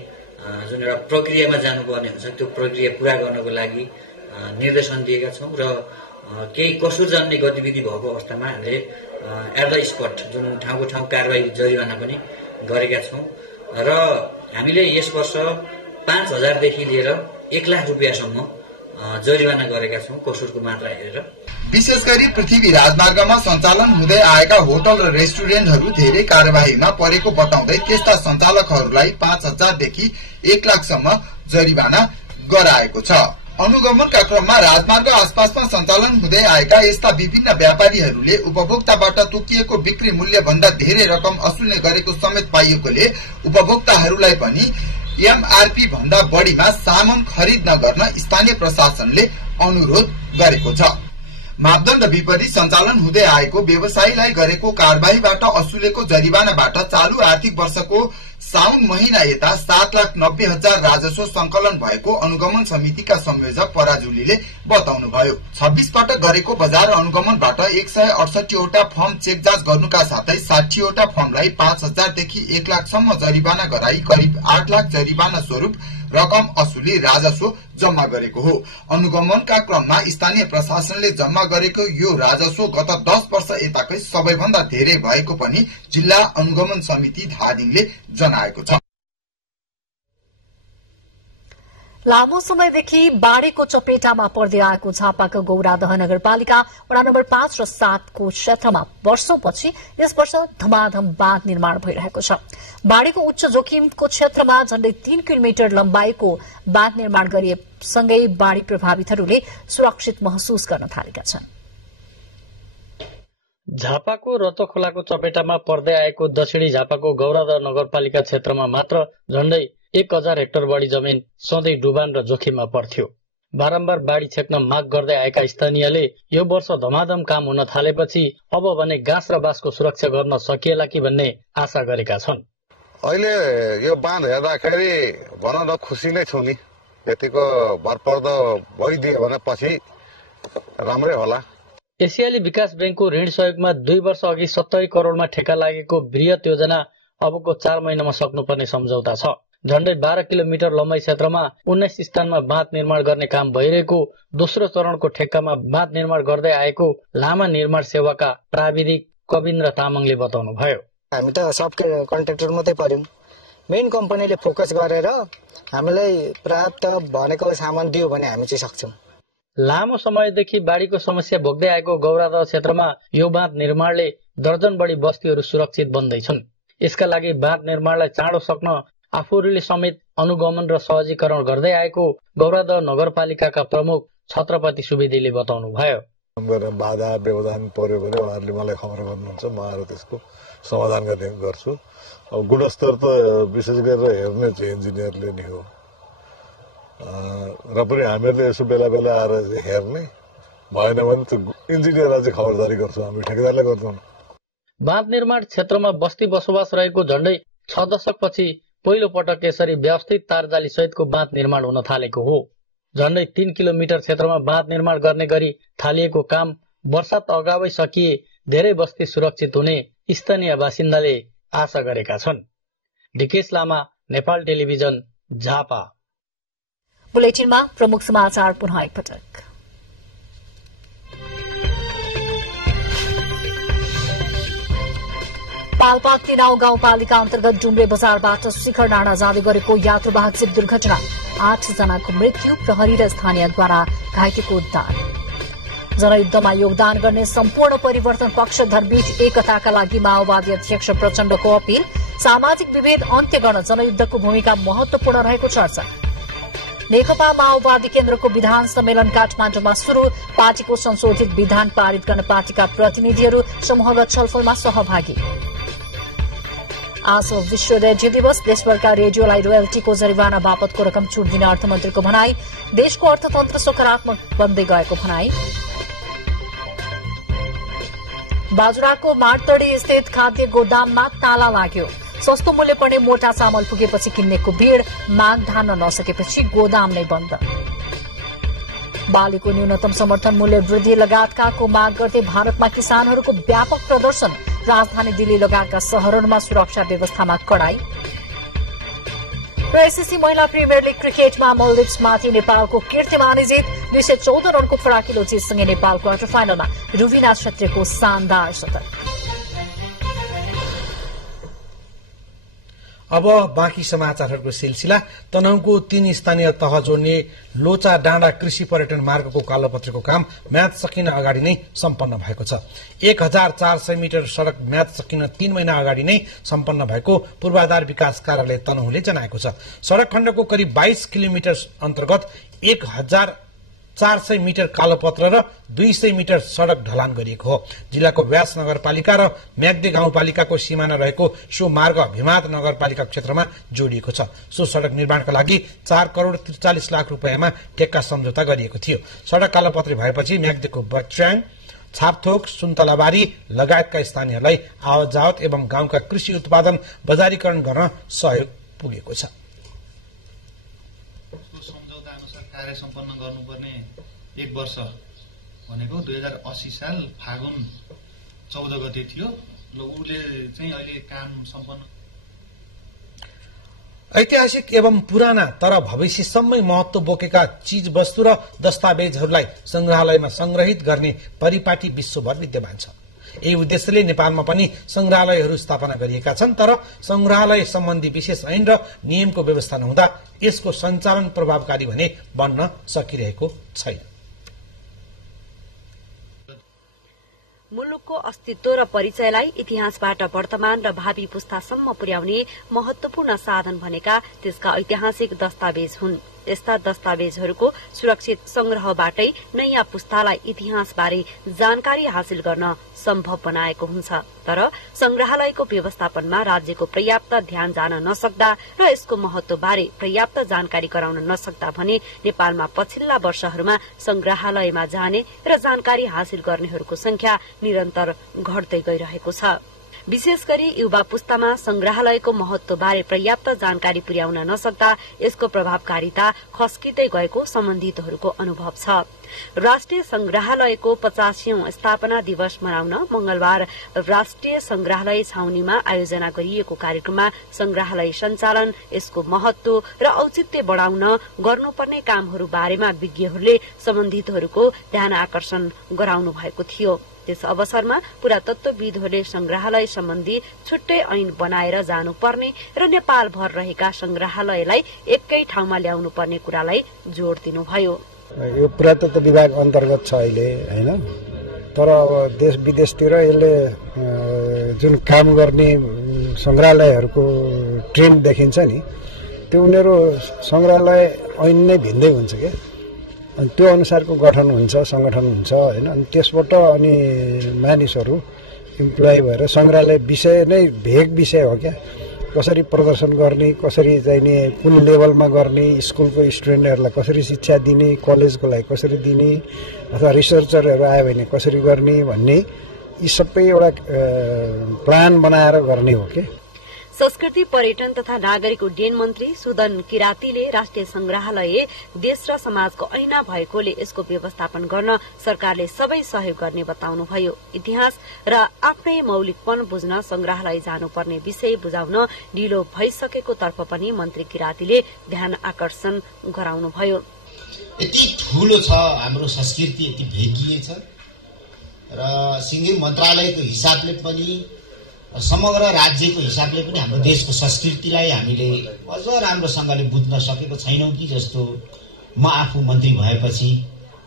जुन एउटा प्रक्रियामा जानुपर्ने हुन्छ त्यो प्रक्रिया पूरा गर्नको लागि निर्देशन दिएका छौं र केही कसुर जान्ने गतिविधि भएको अवस्थामा हामीले एट द स्पट जुन ठाउँको ठाउँ कारबाही जरिवाना पनि गरेका छौं र हामीले यस वर्ष 5000 देखि लिएर 1 लाख रुपैयाँसम्म जरिवाना गरेका छौं कसुरको मात्रा हेरेर। विशेष गरी पृथ्वी राजमार्गमा सञ्चालन हुँदै आएका होटल र रेस्टुरेन्टहरू धेरै कार्यवाहीमा परेको बताउँदै त्यस्ता सञ्चालकहरूलाई 5000 देखि 1 लाखसम्म जरिवाना गराएको छ। अनुगमनका क्रममा राजमार्ग आसपासमा सञ्चालन हुँदै आएका यस्ता विभिन्न व्यापारीहरूले उपभोक्ताबाट तोकिएको बिक्री मूल्य भन्दा धेरै रकम असुल्ने गरेको समेत पाइएकोले उपभोक्ताहरूलाई पनि एमआरपी भन्दा बढीमा सामान खरिद नगर्न स्थानीय प्रशासनले अनुरोध गरेको छ। मापदण्ड विपरीत सञ्चालन हुँदै आएको व्यवसायीलाई गरेको कार्यवाहीबाट असुलेको जरिवानाबाट चालू आर्थिक वर्षको साउन महिना यता 7,90,000 राजस्व संकलन भएको अनुगमन समितिका संयोजक पराजुलीले बताउनुभयो। 26 पटक गरेको बजार अनुगमनबाट 168 वटा फर्म चेक जाँच गर्नुका साथै 60 वटा फर्मलाई 5000 देखि 1 लाखसम्म जरिवाना गराई करिब 8 लाख जरिवाना स्वरूप रकम असुली राजस्व जम्मा गरेको हो। अनुगमनका क्रममा स्थानीय प्रशासनले जम्मा गरेको यो राजस्व गत 10 वर्ष यताकै सबैभन्दा धेरै भएको पनि जिल्ला अनुगमन समिति धादिङले जनाएको छ। लामो समयदेखि बाढीको चपेटामा पर्दै आएको झापाको गौरादह नगरपालिका वडा नम्बर 5 र 7 को क्षेत्रमा वर्षौंपछि यस वर्ष धमाधम बाँध निर्माण भइरहेको छ। बाढीको उच्च जोखिमको क्षेत्रमा झण्डै 3 किलोमिटर लम्बाइको बाँध निर्माण गरिएसँगै बाढी प्रभावितहरूले सुरक्षित महसुस गर्न थालेका छन्। झापाको रतोखोलाको चपेटामा पर्दै आएको दक्षिणी झापाको गौरादह नगरपालिका क्षेत्रमा मात्र झण्डै 1000 हेक्टर बढी जमिन सधैँ डुबान र जोखिममा पर्थ्यो। बारम्बार बाढी छेक्न माग गर्दै आएका स्थानीयले यो वर्ष धमाधम काम हुन थालेपछि अब भने गाँस र बाँसको सुरक्षा गर्न सकिएला कि भन्ने आशा गरेका छन्। अहिले यो बाँध हेर्दाखेरि भन न खुसी नै छु नि। यतिको भरपर्दो भइदियो भने पछि राम्रै होला। एसियाली विकास बैंकको ऋण सहयोगमा 2 वर्ष अघि 70 करोड़मा ठेक्का लागेको बृहत योजना अबको 4 महिनामा सक्नुपर्ने सम्झौता छ। झण्डै 12 किलोमिटर लम्बाइ क्षेत्रमा 19 स्थानमा बाँध निर्माण गर्ने काम भइरहेको दोस्रो चरणको ठेक्कामा बाँध निर्माण गर्दै आएको लामा निर्माण सेवाका प्राविधिक कविन्द्र तामाङले बताउनुभयो। हामी त सब कन्ट्र्याक्टर मात्रै पर्यौं। मेन कम्पनीले फोकस गरेर हामीलाई पर्याप्त भनेको सामान दियो भने हामी चाहिँ सक्छौं। लामो समयदेखि बाढीको समस्या भोग्दै आएको गौरादह क्षेत्रमा यो बाँध निर्माणले दर्जन बढी बस्तीहरू सुरक्षित बन्दैछन्। यसका लागि बाँध निर्माणलाई चाँडो सक्न आफूहरूले समेत अनुगमन र सहजीकरण गर्दै आएको गौरादह नगरपालिकाका प्रमुख छत्रपति सुवेदीले बताउनुभयो। बाधा व्यवधान पर्यो भने उहाँहरूले मलाई खबर गर्नुहुन्छ, म आएर त्यसको समाधान गर्ने गर्छु। अब गुणस्तर त विशेष गरेर हेर्ने चाहिँ इन्जिनियरले नै हो र पनि हामीहरूले यसो बेला बेला आएर हेर्ने भएन भने त इन्जिनियरलाई चाहिँ खबरदारी गर्छौँ, हामी ठेकेदारले गर्छौँ। बाँध निर्माण क्षेत्रमा बस्ती बसोबास रहेको झण्डै 6 दशकपछि पहिलो पटक यसरी व्यवस्थित तारजाली सहितको बाँध निर्माण हुन थालेको हो। झण्डै 3 किलोमिटर क्षेत्रमा बाँध निर्माण गर्ने गरी थालिएको काम वर्षात अगावै सकिए धेरै बस्ती सुरक्षित हुने स्थानीय बासिन्दाले आशा गरेका छन्। डिकेश लामा, नेपाल टेलिभिजन, झापा। बुलेटिनमा प्रमुख समाचार पुनः एकपटक। पाल्पा तिनाउ गाउँपालिका अन्तर्गत डुम्रे बजारबाट शिखर डाँडा जाँदै गरेको यात्रुवाहक जीप दुर्घटना, 8 जनाको मृत्यु, प्रहरी र स्थानीयद्वारा घाइतेको उद्धार। जनयुद्धमा योगदान गर्ने सम्पूर्ण परिवर्तन पक्षधरबीच एकताका लागि माओवादी अध्यक्ष प्रचण्डको अपील, सामाजिक विभेद अन्त्य गर्न जनयुद्धको भूमिका महत्वपूर्ण रहेको चर्चा। नेकपा माओवादी केन्द्रको विधान सम्मेलन काठमाडौँमा शुरू, पार्टीको संशोधित विधान पारित गर्न पार्टीका प्रतिनिधिहरू समूहगत छलफलमा सहभागी। आज विश्व रेडियो दिवस, देशभरका रेडियोलाई रोयल्टीको जरिवाना बापतको रकम छुट दिने अर्थमन्त्रीको भनाई, देशको अर्थतन्त्र सकारात्मक बन्दै गएको भनाई। बाजुराको माडतडी स्थित खाद्य गोदाममा ताला लाग्यो, सस्तो मूल्य पर्ने मोटा चामल पुगेपछि किन्नेको भीड़, माग ढान्न नसकेपछि गोदाम नै बन्द। बालीको न्यूनतम समर्थन मूल्य वृद्धि लगायतकाको माग गर्दै भारतमा किसानहरूको व्यापक प्रदर्शन, राजधानी दिल्ली लगायतका शहरहरूमा सुरक्षा व्यवस्थामा कडाई। र एसएससी महिला प्रिमियर लीग क्रिकेटमा मल्दिप्समाथि नेपालको कीर्तिमानी जित, 214 रनको फराकिलो जितसँगै नेपाल क्वार्टर फाइनलमा, रुबिना क्षेत्रीको शानदार शतक। अब बाँकी समाचारहरूको सिलसिला। तनहुको 3 स्थानीय तह जोड्ने लोचा डाँडा कृषि पर्यटन मार्गको कालोपत्रेको काम म्याद सकिन अगाडि नै सम्पन्न भएको छ। 1400 मिटर सड़क म्याद सकिन 3 महिना अगाडि नै सम्पन्न भएको पूर्वाधार विकास कार्यालय तनहुले जनाएको छ। सड़क खण्डको करिब 22 किलोमिटर अन्तर्गत 1400 मिटर कालोपत्र र 200 मिटर सड़क ढलान गरिएको हो। जिल्लाको व्यास नगरपालिका र म्याग्दे गाउँपालिकाको सीमाना रहेको सो मार्ग भिमाद नगरपालिका क्षेत्रमा जोडिएको छ। सो सड़क निर्माणका लागि 4 करोड़ 43 लाख रुपियाँमा टेक्का सम्झौता गरिएको थियो। सड़क कालोपत्री भएपछि म्याग्देको बच्चाङ, छापथोक, सुन्तलाबारी लगायतका स्थानीयहरूलाई आवत जावत एवं गाउँका कृषि उत्पादन बजारीकरण गर्न सहयोग पुगेको छ। सम्पन्न गर्नुपर्ने 1 वर्ष भनेको 2080 साल फागुन 14 गते थियो। उसले चाहिँ अहिले काम सम्पन्न। ऐतिहासिक एवं पुराना तर भविष्यसम्मै महत्व बोकेका चीज वस्तु र दस्तावेजहरूलाई संग्रहालयमा संग्रहित गर्ने परिपाटी विश्वभर विद्यमान छ। यही उद्देश्यले नेपालमा पनि संग्रहालयहरू स्थापना गरिएका छन्, तर संग्रहालय सम्बन्धी विशेष ऐन र नियमको व्यवस्था नहुँदा यसको सञ्चालन प्रभावकारी भने बन्न सकिरहेको छैन। मुलुकको अस्तित्व र परिचयलाई इतिहासबाट वर्तमान र भावी पुस्तासम्म पुर्याउने महत्वपूर्ण साधन भनेका त्यसका ऐतिहासिक दस्तावेज हुन्। यस्ता दस्तावेजहरूको सुरक्षित संग्रहबाटै नयाँ पुस्तालाई इतिहासबारे जानकारी हासिल गर्न सम्भव बनाएको हुन्छ। तर संग्रहालयको व्यवस्थापनमा राज्यको पर्याप्त ध्यान जान नसक्दा र यसको महत्वबारे पर्याप्त जानकारी गराउन नसक्दा भने नेपालमा पछिल्ला वर्षहरूमा संग्रहालयमा जाने र जानकारी हासिल गर्नेहरूको संख्या निरन्तर घट्दै गइरहेको छ। विशेष गरी युवा पुस्तामा संग्रहालयको महत्वबारे पर्याप्त जानकारी पुर्याउन नसक्दा यसको प्रभावकारिता खस्किँदै गएको सम्बन्धितहरूको अनुभव छ। राष्ट्रिय संग्रहालयको 50औं स्थापना दिवस मनाउन मंगलबार राष्ट्रिय संग्रहालय छाउनीमा आयोजना गरिएको कार्यक्रममा संग्रहालय सञ्चालन, यसको महत्व र औचित्य बढ़ाउन गर्नुपर्ने कामहरू बारेमा विज्ञहरूले सम्बन्धितहरूको ध्यान आकर्षण गराउनु भएको थियो। त्यस अवसरमा पुरातत्वविदहरूले संग्रहालय सम्बन्धी छुट्टै ऐन बनाएर जानुपर्ने र नेपालभर रहेका संग्रहालयलाई एकै ठाउँमा ल्याउनु पर्ने कुरालाई जोड़ दिनुभयो। यो पुरातत्व विभाग अन्तर्गत छ अहिले हैन, तर अब देश विदेशतिर यसले जुन काम गर्ने संग्रहालयहरूको ट्रेन्ड देखिन्छ नि, त्यो उनीहरू संग्रहालय ऐन नै भिन्दै हुन्छ के अनि त्यो अनुसारको गठन हुन्छ संगठन हुन्छ हैन अनि त्यसबाट अनि मानिसहरू इम्प्लोइ भएर संग्रहालय विषय नै भेग विषय हो क्या कसरी प्रदर्शन गर्ने कसरी चाहिँ कुन लेभलमा गर्ने स्कुलको स्टुडेन्टहरूलाई कसरी शिक्षा दिने कलेजको लागि कसरी दिने अथवा रिसर्चरहरू आयो भने कसरी गर्ने भन्ने यी सबै एउटा प्लान बनाएर गर्ने हो के संस्कृति पर्यटन तथा नागरिक उड्डयन मन्त्री सुदन किरातीले राष्ट्रिय संग्रहालय देश र समाजको ऐना भएकोले यसको व्यवस्थापन गर्न सरकारले सबै सहयोग गर्ने बताउनुभयो। इतिहास र आफ्नै मौलिकपन बुझ्न संग्रहालय जानुपर्ने विषय बुझाउन ढिलो भइसकेको तर्फ पनि मन्त्री किरातीले ध्यान आकर्षण गराउनुभयो। यति ठूलो छ हाम्रो संस्कृति यति भेगिए छ र सिंगै मन्त्रालयको हिसाबले पनि समग्र राज्यको हिसाबले पनि हाम्रो देशको संस्कृतिलाई हामीले अझ राम्रोसँगले बुझ्न सकेको छैनौं कि जस्तो म आफू मन्त्री भएपछि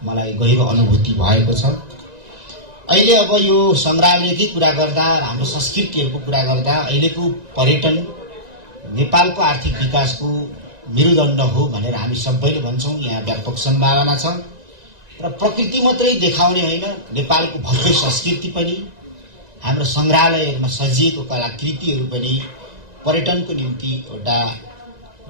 मलाई गहिरो अनुभूति भएको छ। अहिले अब यो संग्रहालयकै कुरा गर्दा हाम्रो संस्कृतिहरूको कुरा गर्दा अहिलेको पर्यटन नेपालको आर्थिक विकासको मेरुदण्ड हो भनेर हामी सबैले भन्छौं। यहाँ व्यापक सम्भावना छ र प्रकृति मात्रै देखाउने होइन नेपालको भव्य संस्कृति पनि हाम्रो संग्रहालयहरूमा सजिएको कलाकृतिहरू पनि पर्यटनको निम्ति एउटा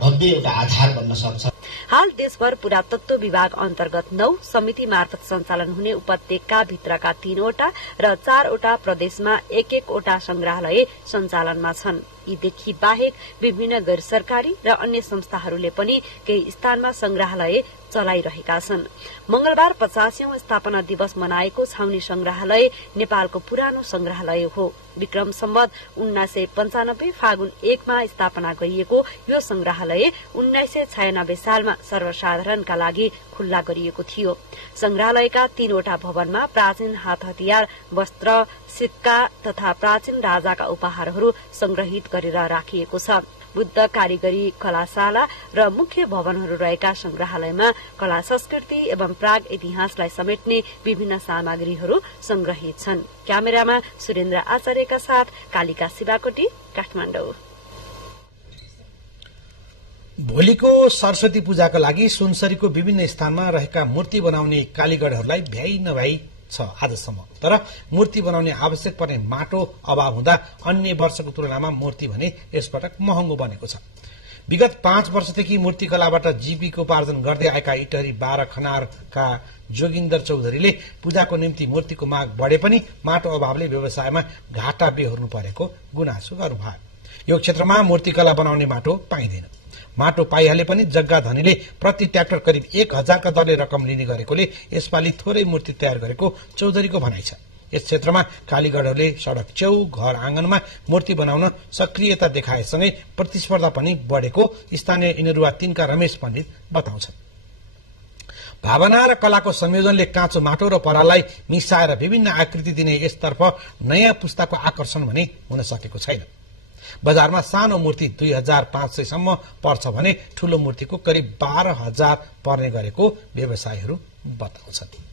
भव्य एउटा आधार बन्न सक्छ। हाल देशभर पुरातत्व विभाग अन्तर्गत 9 समिति मार्फत सञ्चालन हुने उपत्यका भित्रका 3वटा र 4वटा प्रदेशमा 1-1वटा संग्रहालय सञ्चालनमा छन्। यीदेखि बाहेक विभिन्न गैर सरकारी र अन्य संस्थाहरूले पनि केही स्थानमा संग्रहालय चलाइरहेका छन्। मंगलबार 50औं स्थापना दिवस मनाएको छाउनी संग्रहालय नेपालको पुरानो संग्रहालय हो। विक्रम सम्वत 1995 फागुन 1 मा स्थापना गरिएको यो संग्रहालय 1996 सालमा सर्वसाधारणका लागि खुल्ला गरिएको थियो। संग्रहालयका 3वटा भवनमा प्राचीन हात हतियार, वस्त्र, सिक्का तथा प्राचीन राजाका उपहारहरू संग्रहित गरेर राखिएको छ। बुद्ध कारिगरी कलाशाला र मुख्य भवनहरू रहेका संग्रहालयमा कला संस्कृति एवं प्राग इतिहासलाई समेट्ने विभिन्न सामग्रीहरू संग्रहित छन्। क्यामेरामा सुरेन्द्र आचार्यका साथ कालिका शिवाकोटी, काठमाडौँ। भोलिको सरस्वती पूजाका लागि सुनसरीको विभिन्न स्थानमा रहेका मूर्ति बनाउने कालीगढहरूलाई भ्याइ नभ्याइ छ आजसम्म। तर मूर्ति बनाउने आवश्यक पर्ने माटो अभाव हुँदा अन्य वर्षको तुलनामा मूर्ति भने यसपटक महँगो बनेको छ। विगत 5 वर्षदेखि मूर्तिकलाबाट जीविकोपार्जन गर्दै आएका इटहरी 12 खनारका जोगिन्दर चौधरीले पूजाको निम्ति मूर्तिको माग बढे पनि माटो अभावले व्यवसायमा घाटा बेहोर्नु परेको गुनासो गर्नुभयो। यो क्षेत्रमा मूर्तिकला बनाउने माटो पाइँदैन। माटो पाइहाले पनि जग्गा धनीले प्रति ट्र्याक्टर करिब 1000 का दरले रकम लिने गरेकोले यसपालि थोरै मूर्ति तयार गरेको चौधरीको भनाइ छ। यस क्षेत्रमा कालीगढहरूले सड़क छेउ घर आँगनमा मूर्ति बनाउन सक्रियता देखाएसँगै प्रतिस्पर्धा पनि बढेको स्थानीय इनरुवा 3 का रमेश पण्डित बताउँछन्। भावना र कलाको संयोजनले काँचो माटो र पराललाई मिसाएर विभिन्न आकृति दिने यसतर्फ नयाँ पुस्ताको आकर्षण भने हुन सकेको छैन। बजारमा सानो मूर्ति 2500 सम्म पर्छ भने ठूलो मूर्तिको करिब 12000 पर्ने गरेको व्यवसायीहरू बताउँछन्।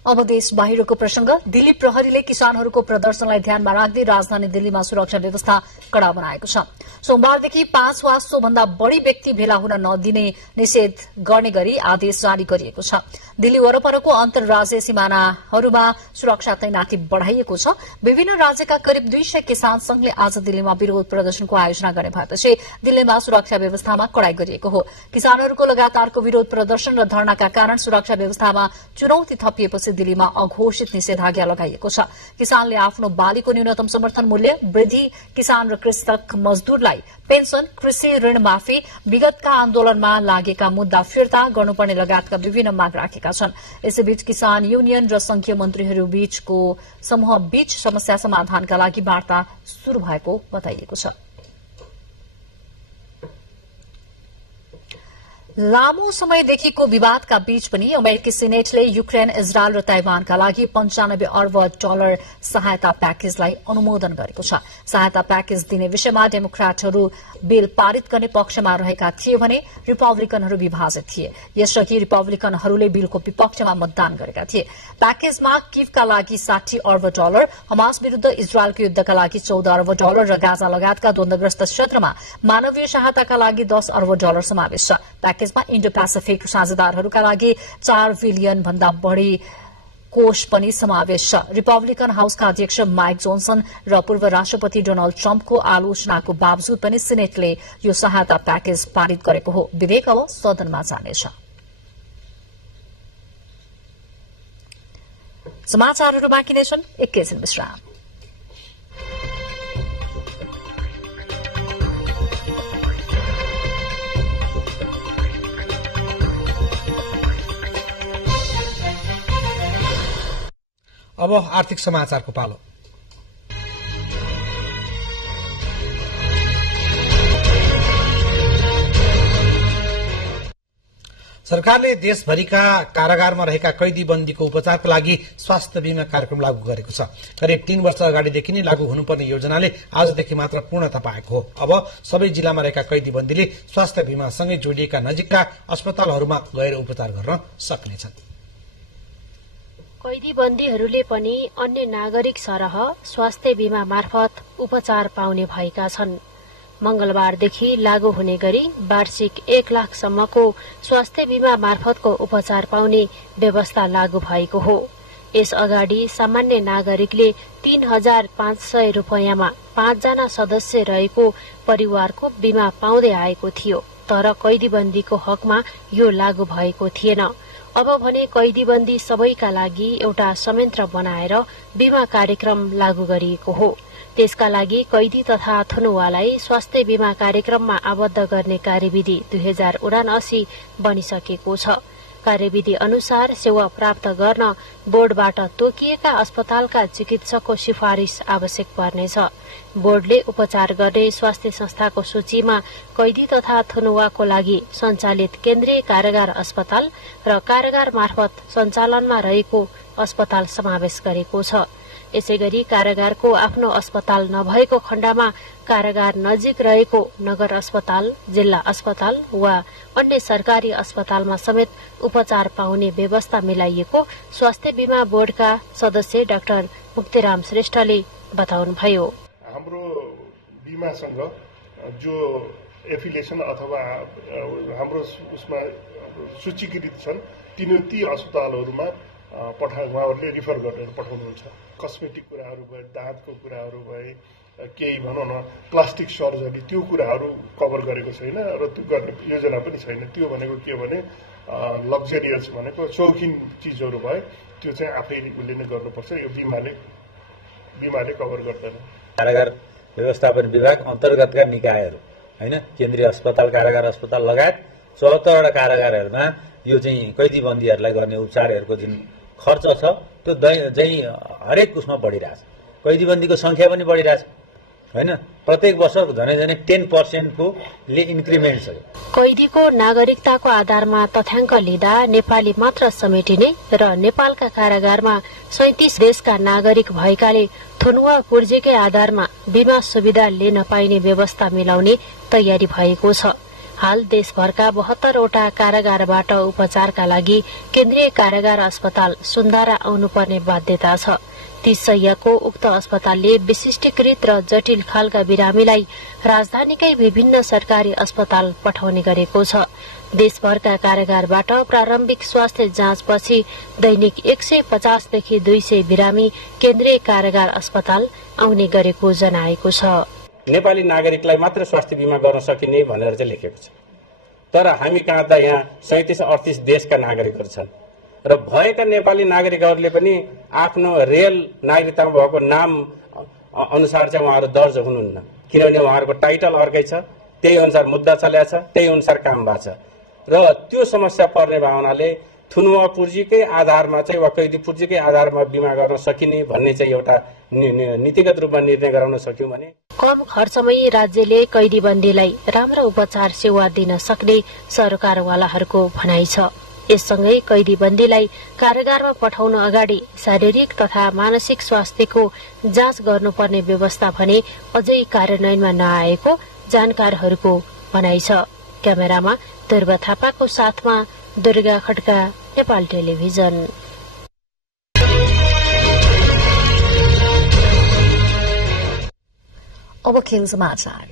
अब देश बाहिरको प्रसंग। दिल्ली प्रहरीले किसानहरूको प्रदर्शनलाई ध्यानमा राख्दै राजधानी दिल्लीमा सुरक्षा व्यवस्था कड़ा बनाएको छ। सोमबारदेखि 5 वा सोभन्दा बढ़ी व्यक्ति भेला हुन नदिने निषेध गर्ने गरी आदेश जारी गरिएको छ। दिल्ली वरपरको अन्तर्राज्य सीमानाहरूमा सुरक्षा तैनाती बढ़ाइएको छ। विभिन्न राज्यका करिब 200 किसान संघले आज दिल्लीमा विरोध प्रदर्शनको आयोजना गर्ने भएपछि दिल्लीमा सुरक्षा व्यवस्थामा कडाई गरिएको हो। किसानहरूको लगातारको विरोध प्रदर्शन र धरनाका कारण सुरक्षा व्यवस्थामा चुनौती थपिएपछि दिल्लीमा अघोषित निषेधाज्ञा लगाइएको छ। किसानले आफ्नो बालीको न्यूनतम समर्थन मूल्य वृद्धि, किसान र कृषक मजदूरलाई पेन्सन, कृषि ऋण माफी, विगतका आन्दोलनमा लागेका मुद्दा फिर्ता गर्नुपर्ने लगायतका विभिन्न माग राखेका छन्। यसैबीच किसान युनियन र संघीय मन्त्रीहरू बीचको समूह बीच समस्या समाधानका लागि वार्ता शुरू भएको बताइएको छ। लामो समयदेखिको विवादका बीच पनि अमेरिकी सिनेटले युक्रेन, इजरायल र ताइवानका लागि 95 अर्ब डलर सहायता प्याकेजलाई अनुमोदन गरेको छ। सहायता प्याकेज दिने विषयमा डेमोक्रेटहरू बिल पारित गर्ने पक्षमा रहेका थिए भने रिपब्लिकनहरू विभाजित थिए। यसअघि रिपब्लिकनहरूले बिलको विपक्षमा मतदान गरेका थिए। प्याकेजमा किभका लागि 60 अर्ब डलर, हमास विरूद्ध इजरायलको युद्धका लागि 14 अर्ब डलर र गाजा लगायतका द्वन्द्वग्रस्त क्षेत्रमा मानवीय सहायताका लागि 10 अर्ब डलर समावेश छ। प्याकेजमा इन्डो पेसिफिक साझेदारहरूका लागि 4 बिलियन भन्दा बढ़ी कोष पनि समावेश छ। रिपब्लिकन हाउसका अध्यक्ष माइक जोन्सन र पूर्व राष्ट्रपति डोनाल्ड ट्रम्पको आलोचनाको बावजुद पनि सिनेटले यो सहायता प्याकेज पारित गरेको हो। विधेयक अब सदनमा जानेछ। समाचारहरू बाँकी नै छन्, एकैछिन विश्राम। अब आर्थिक समाचारको पालो। सरकारले देशभरिका कारागारमा रहेका कैदी बन्दीको उपचारको लागि स्वास्थ्य बीमा कार्यक्रम लागू गरेको छ। करिब 3 वर्ष अगाडिदेखि नै लागू हुनुपर्ने योजनाले आजदेखि मात्र पूर्णता पाएको हो। अब सबै जिल्लामा रहेका कैदी बन्दीले स्वास्थ्य बीमासँगै जोडिएका नजिकका अस्पतालहरूमा गएर उपचार गर्न सक्नेछन्। कैदी बन्दीहरूले पनि अन्य नागरिक सरह स्वास्थ्य बीमा मार्फत उपचार पाउने भएका छन्। मंगलबारदेखि लागू हुने गरी वार्षिक 1 लाखसम्मको स्वास्थ्य बीमा मार्फतको उपचार पाउने व्यवस्था लागू भएको हो। यस अगाडि सामान्य नागरिकले 3,500 रुपैयाँमा 5 जना सदस्य रहेको परिवारको बीमा पाउँदै आएको थियो। तर कैदीबन्दीको हकमा यो लागू भएको थिएन। अब भने कैदीबन्दी सबैका लागि एउटा संयन्त्र बनाएर बीमा कार्यक्रम लागू गरिएको हो। त्यसका लागि कैदी तथा थुनुवालाई स्वास्थ्य बीमा कार्यक्रममा आबद्ध गर्ने कार्यविधि 2079 बनिसकेको छ। कार्यविधि अनुसार सेवा प्राप्त गर्न बोर्डबाट तोकिएका अस्पतालका चिकित्सकको सिफारिश आवश्यक पर्नेछ। बोर्डले उपचार गर्ने स्वास्थ्य संस्थाको सूचीमा कैदी तथा थुनुवाको लागि सञ्चालित केन्द्रीय कारागार अस्पताल र कारागार मार्फत सञ्चालनमा रहेको अस्पताल समावेश गरेको छ। यसैगरी कारागारको आफ्नो अस्पताल नभएको खण्डमा कारागार नजिक रहेको नगर अस्पताल, जिल्ला अस्पताल वा अन्य सरकारी अस्पतालमा समेत उपचार पाउने व्यवस्था मिलाइएको स्वास्थ्य बीमा बोर्डका सदस्य डाक्टर मुक्तिराम श्रेष्ठले बताउनुभयो। हाम्रो बीमासँग जो एफिलिएसन अथवा हाम्रो उसमा सूचीकृत छन् ती अस्पतालहरूमा उहाँहरूले रिफर गरेर पठाउनुहुन्छ। कस्मेटिक कुराहरू भए, दाँतको कुराहरू भए, केही भनौँ न प्लास्टिक सर्जरी, त्यो कुराहरू कभर गरेको छैन र त्यो गर्ने योजना पनि छैन। त्यो भनेको के भने लग्जरियस भनेको शौकिन चिजहरू भए त्यो चाहिँ आफै उसले नै गर्नुपर्छ। यो बीमाले कभर गर्दैन। कारागार व्यवस्थापन विभाग अन्तर्गतका निकायहरू हैन, केन्द्रीय अस्पताल, कारागार अस्पताल लगायत 74वटा कारागारहरूमा यो चाहिँ कैदी बन्दीहरूलाई गर्ने उपचारहरूको जुन खर्च छ त्यो चाहिँ हरेक उसमा बढिरहेछ। कैदीबन्दीको संख्या पनि बढिरहेछ हैन। प्रत्येक वर्ष झनै 10% को ले इन्क्रिमेन्ट छ। कैदीको नागरिकताको आधारमा तथ्याङ्क लिँदा नेपाली मात्र समेटिने र नेपालका कारागारमा 37 देशका नागरिक भएकाले थुनुवा पूर्जीकै आधारमा बीमा सुविधा लिन पाइने व्यवस्था मिलाउने तयारी भएको छ। हाल देशभरका 72वटा कारागारबाट उपचारका लागि केन्द्रीय कारागार अस्पताल सुन्दारा आउनुपर्ने बाध्यता छ। 30 शय्याको उक्त अस्पतालले विशिष्टीकृत र जटिल खालका बिरामीलाई राजधानीकै विभिन्न सरकारी अस्पताल पठाउने गरेको छ। देशभरका कारागारबाट प्रारम्भिक स्वास्थ्य जाँचपछि दैनिक 150 देखि 200 बिरामी केन्द्रीय कारागार अस्पताल आउने गरेको जनाएको छ। नेपाली नागरिकलाई मात्र स्वास्थ्य बीमा गर्न सकिने भनेर चाहिँ लेखेको छ। तर हामी कहाँ त यहाँ 37-38 देशका नागरिकहरू छन् र भएका नेपाली नागरिकहरूले पनि आफ्नो रियल नागरिकतामा भएको नाम अनुसार चाहिँ उहाँहरू दर्ज हुनुहुन्न, किनभने उहाँहरूको टाइटल अर्कै छ, त्यही अनुसार मुद्दा चलेको छ, त्यही अनुसार काम भएको छ र त्यो समस्या पर्ने भावनाले थुनुवा पुँजीकै आधारमा चाहिँ वा कैदी पुँजीकै आधारमा बिमा गर्न सकिने भन्ने चाहिँ एउटा नीतिगत रूपमा निर्णय गराउन सक्यौं भने कम खर्चमै राज्यले कैदीबन्दीलाई राम्रो उपचार सेवा दिन सक्ने सरकारवालाहरूको भनाइ छ। यससँगै कैदीबन्दीलाई कारागारमा पठाउन अगाडि शारीरिक तथा मानसिक स्वास्थ्यको जाँच गर्नुपर्ने व्यवस्था भने अझै कार्यान्वयनमा नआएको जानकारहरूको भनाइ छ। क्यामेरामा दुर्गा थापाको साथमा दुर्गा खड्का, नेपाल टेलिभिजन। अब खेल समाचार।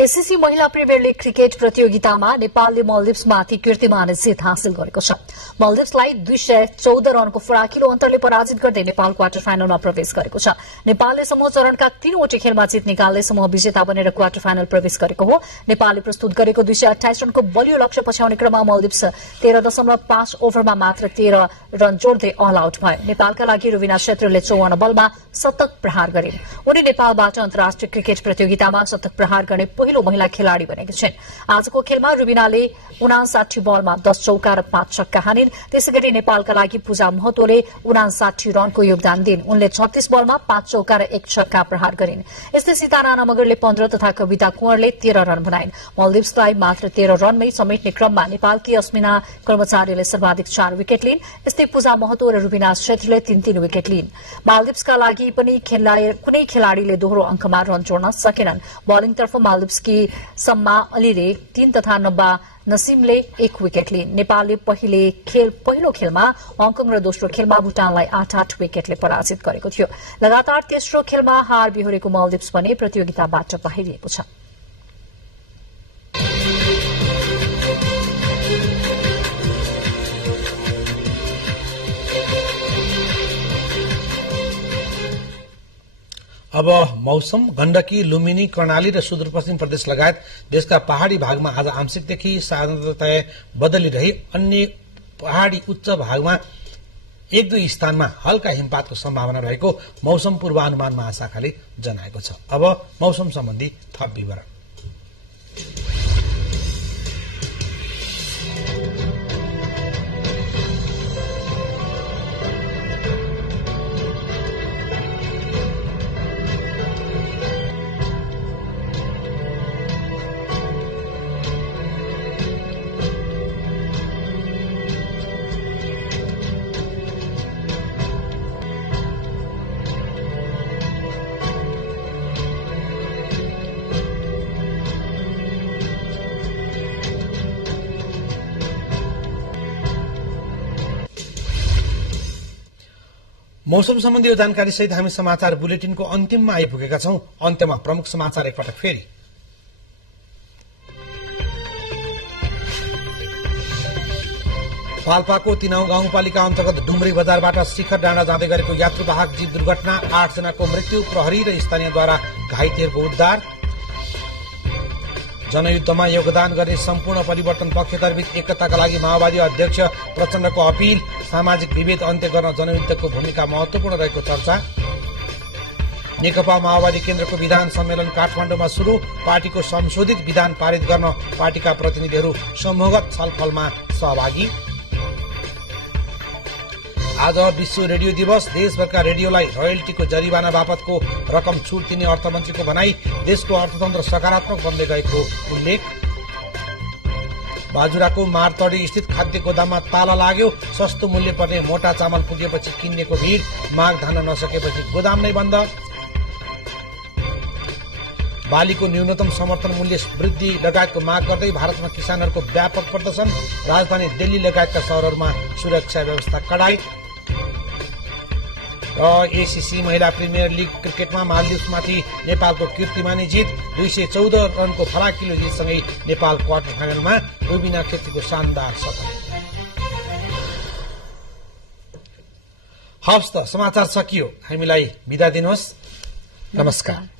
एससीसी महिला प्रिमियर लीग क्रिकेट प्रतियोगितामा नेपालले मल्दिप्समाथि कीर्तिमान जित हासिल गरेको छ। मल्दिप्सलाई 214 रनको फराकिलो अन्तरले पराजित गर्दै नेपाल क्वार्टर फाइनलमा प्रवेश गरेको छ। नेपालले समूह चरणका 3वटै खेलमा जित निकाल्दै समूह विजेता बनेर क्वार्टर फाइनल प्रवेश गरेको हो। नेपालले प्रस्तुत गरेको 228 रनको बलियो लक्ष्य पछ्याउने क्रममा मल्दिप्स 13.5 ओभरमा मात्र 13 रन जोड्दै अल आउट भयो। नेपालका लागि रुबिना क्षेत्रले 54 बलमा शतक प्रहार गरिन्। उनी नेपालबाट अन्तर्राष्ट्रिय क्रिकेट प्रतियोगितामा शतक प्रहार गर्ने पहिलो महिला खेलाड़ी बनेकी छिन्। आजको खेलमा रुबिनाले 59 बलमा 10 चौका र 5 छक्का हानिन्। त्यसैगरी नेपालका लागि पूजा महतोले 59 रनको योगदान दिइन्। उनले 36 बलमा 5 चौका र 1 छक्का प्रहार गरिन्। यस्तै सीतारा नमगरले 15 तथा कविता कुँवरले 13 रन बनाइन्। मल्दिप्सलाई मात्र 13 रनमै समेट्ने क्रममा नेपालकी अस्मिना कर्मचारीले सर्वाधिक 4 विकेट लिइन्। यस्तै पूजा महतो र रुबिना क्षेत्रले 3-3 विकेट लिइन्। मालदिप्सका लागि पनि कुनै खेलाड़ीले दोहोरो अंकमा रन जोड्न सकेनन्। बलिङतर्फ मालदिप्सकी सम्मा अलीले 3 तथा नब्बा नसीमले 1 विकेट लिइन्। नेपालले पहिलो खेलमा हङकङ र दोस्रो खेलमा भुटानलाई 8-8 विकेटले पराजित गरेको थियो। लगातार तेस्रो खेलमा हार बिहोरेको मालदिप्स भने प्रतियोगिताबाट बाहिरिएको छ। अब मौसम। गण्डकी, लुम्बिनी, कर्णाली र सुदूरपश्चिम प्रदेश लगायत देशका पहाड़ी भागमा आज आंशिकदेखि साधारणतया बदली रही अन्य पहाड़ी उच्च भागमा 1-2 स्थानमा हल्का हिमपातको सम्भावना रहेको मौसम पूर्वानुमान महाशाखाले जनाएको छ। अब मौसम सम्बन्धी थप विवरण। मौसम सम्बन्धी यो जानकारी सहित हामी समाचार बुलेटिनको अन्तिममा आइपुगेका छौं। अन्त्यमा प्रमुख समाचार एकपटक फेरि। पाल्पाको तिनाउ गाउँपालिका अन्तर्गत डुम्री बजारबाट शिखर डाँडा जाँदै गरेको यात्रुवाहक जीव दुर्घटना, 8 जनाको मृत्यु, प्रहरी र स्थानीयद्वारा घाइतेहरूको उद्धार। जनयुद्धमा योगदान गर्ने सम्पूर्ण परिवर्तन पक्षधरबीच एकताका लागि माओवादी अध्यक्ष प्रचण्डको अपील, सामाजिक विभेद अन्त्य गर्न जनयुद्धको भूमिका महत्वपूर्ण रहेको चर्चा। नेकपा माओवादी केन्द्रको विधान सम्मेलन काठमाडौँमा शुरू, पार्टीको संशोधित विधान पारित गर्न पार्टीका प्रतिनिधिहरू समूहगत छलफलमा सहभागी। आज विश्व रेडियो दिवस, देशभरका रेडियोलाई रोयल्टीको जरिवाना बापतको रकम छुट दिने अर्थमन्त्रीको भनाई, देशको अर्थतन्त्र सकारात्मक बन्दै गएको उल्लेख। बाजुराको मारतडी स्थित खाद्य गोदाममा ताला लाग्यो, सस्तो मूल्य पर्ने मोटा चामल पुगेपछि किन्नेको भीड़, माग धान्न नसकेपछि गोदाम नै बन्द। बालीको न्यूनतम समर्थन मूल्य वृद्धि लगायतको माग गर्दै भारतमा किसानहरूको व्यापक प्रदर्शन, राजधानी दिल्ली लगायतका शहरहरूमा सुरक्षा व्यवस्था कडाई। र एसीसी महिला प्रिमियर लीग क्रिकेटमा मालदिप्समाथि नेपालको कीर्तिमानी जित, 214 रनको फराकिलो जितसँगै नेपाल क्वार्टर फाइनलमा, रुबिना क्षेत्रीको शानदार शतक। हवस् त, समाचार सकियो। हामीलाई बिदा दिनुहोस्। नमस्कार।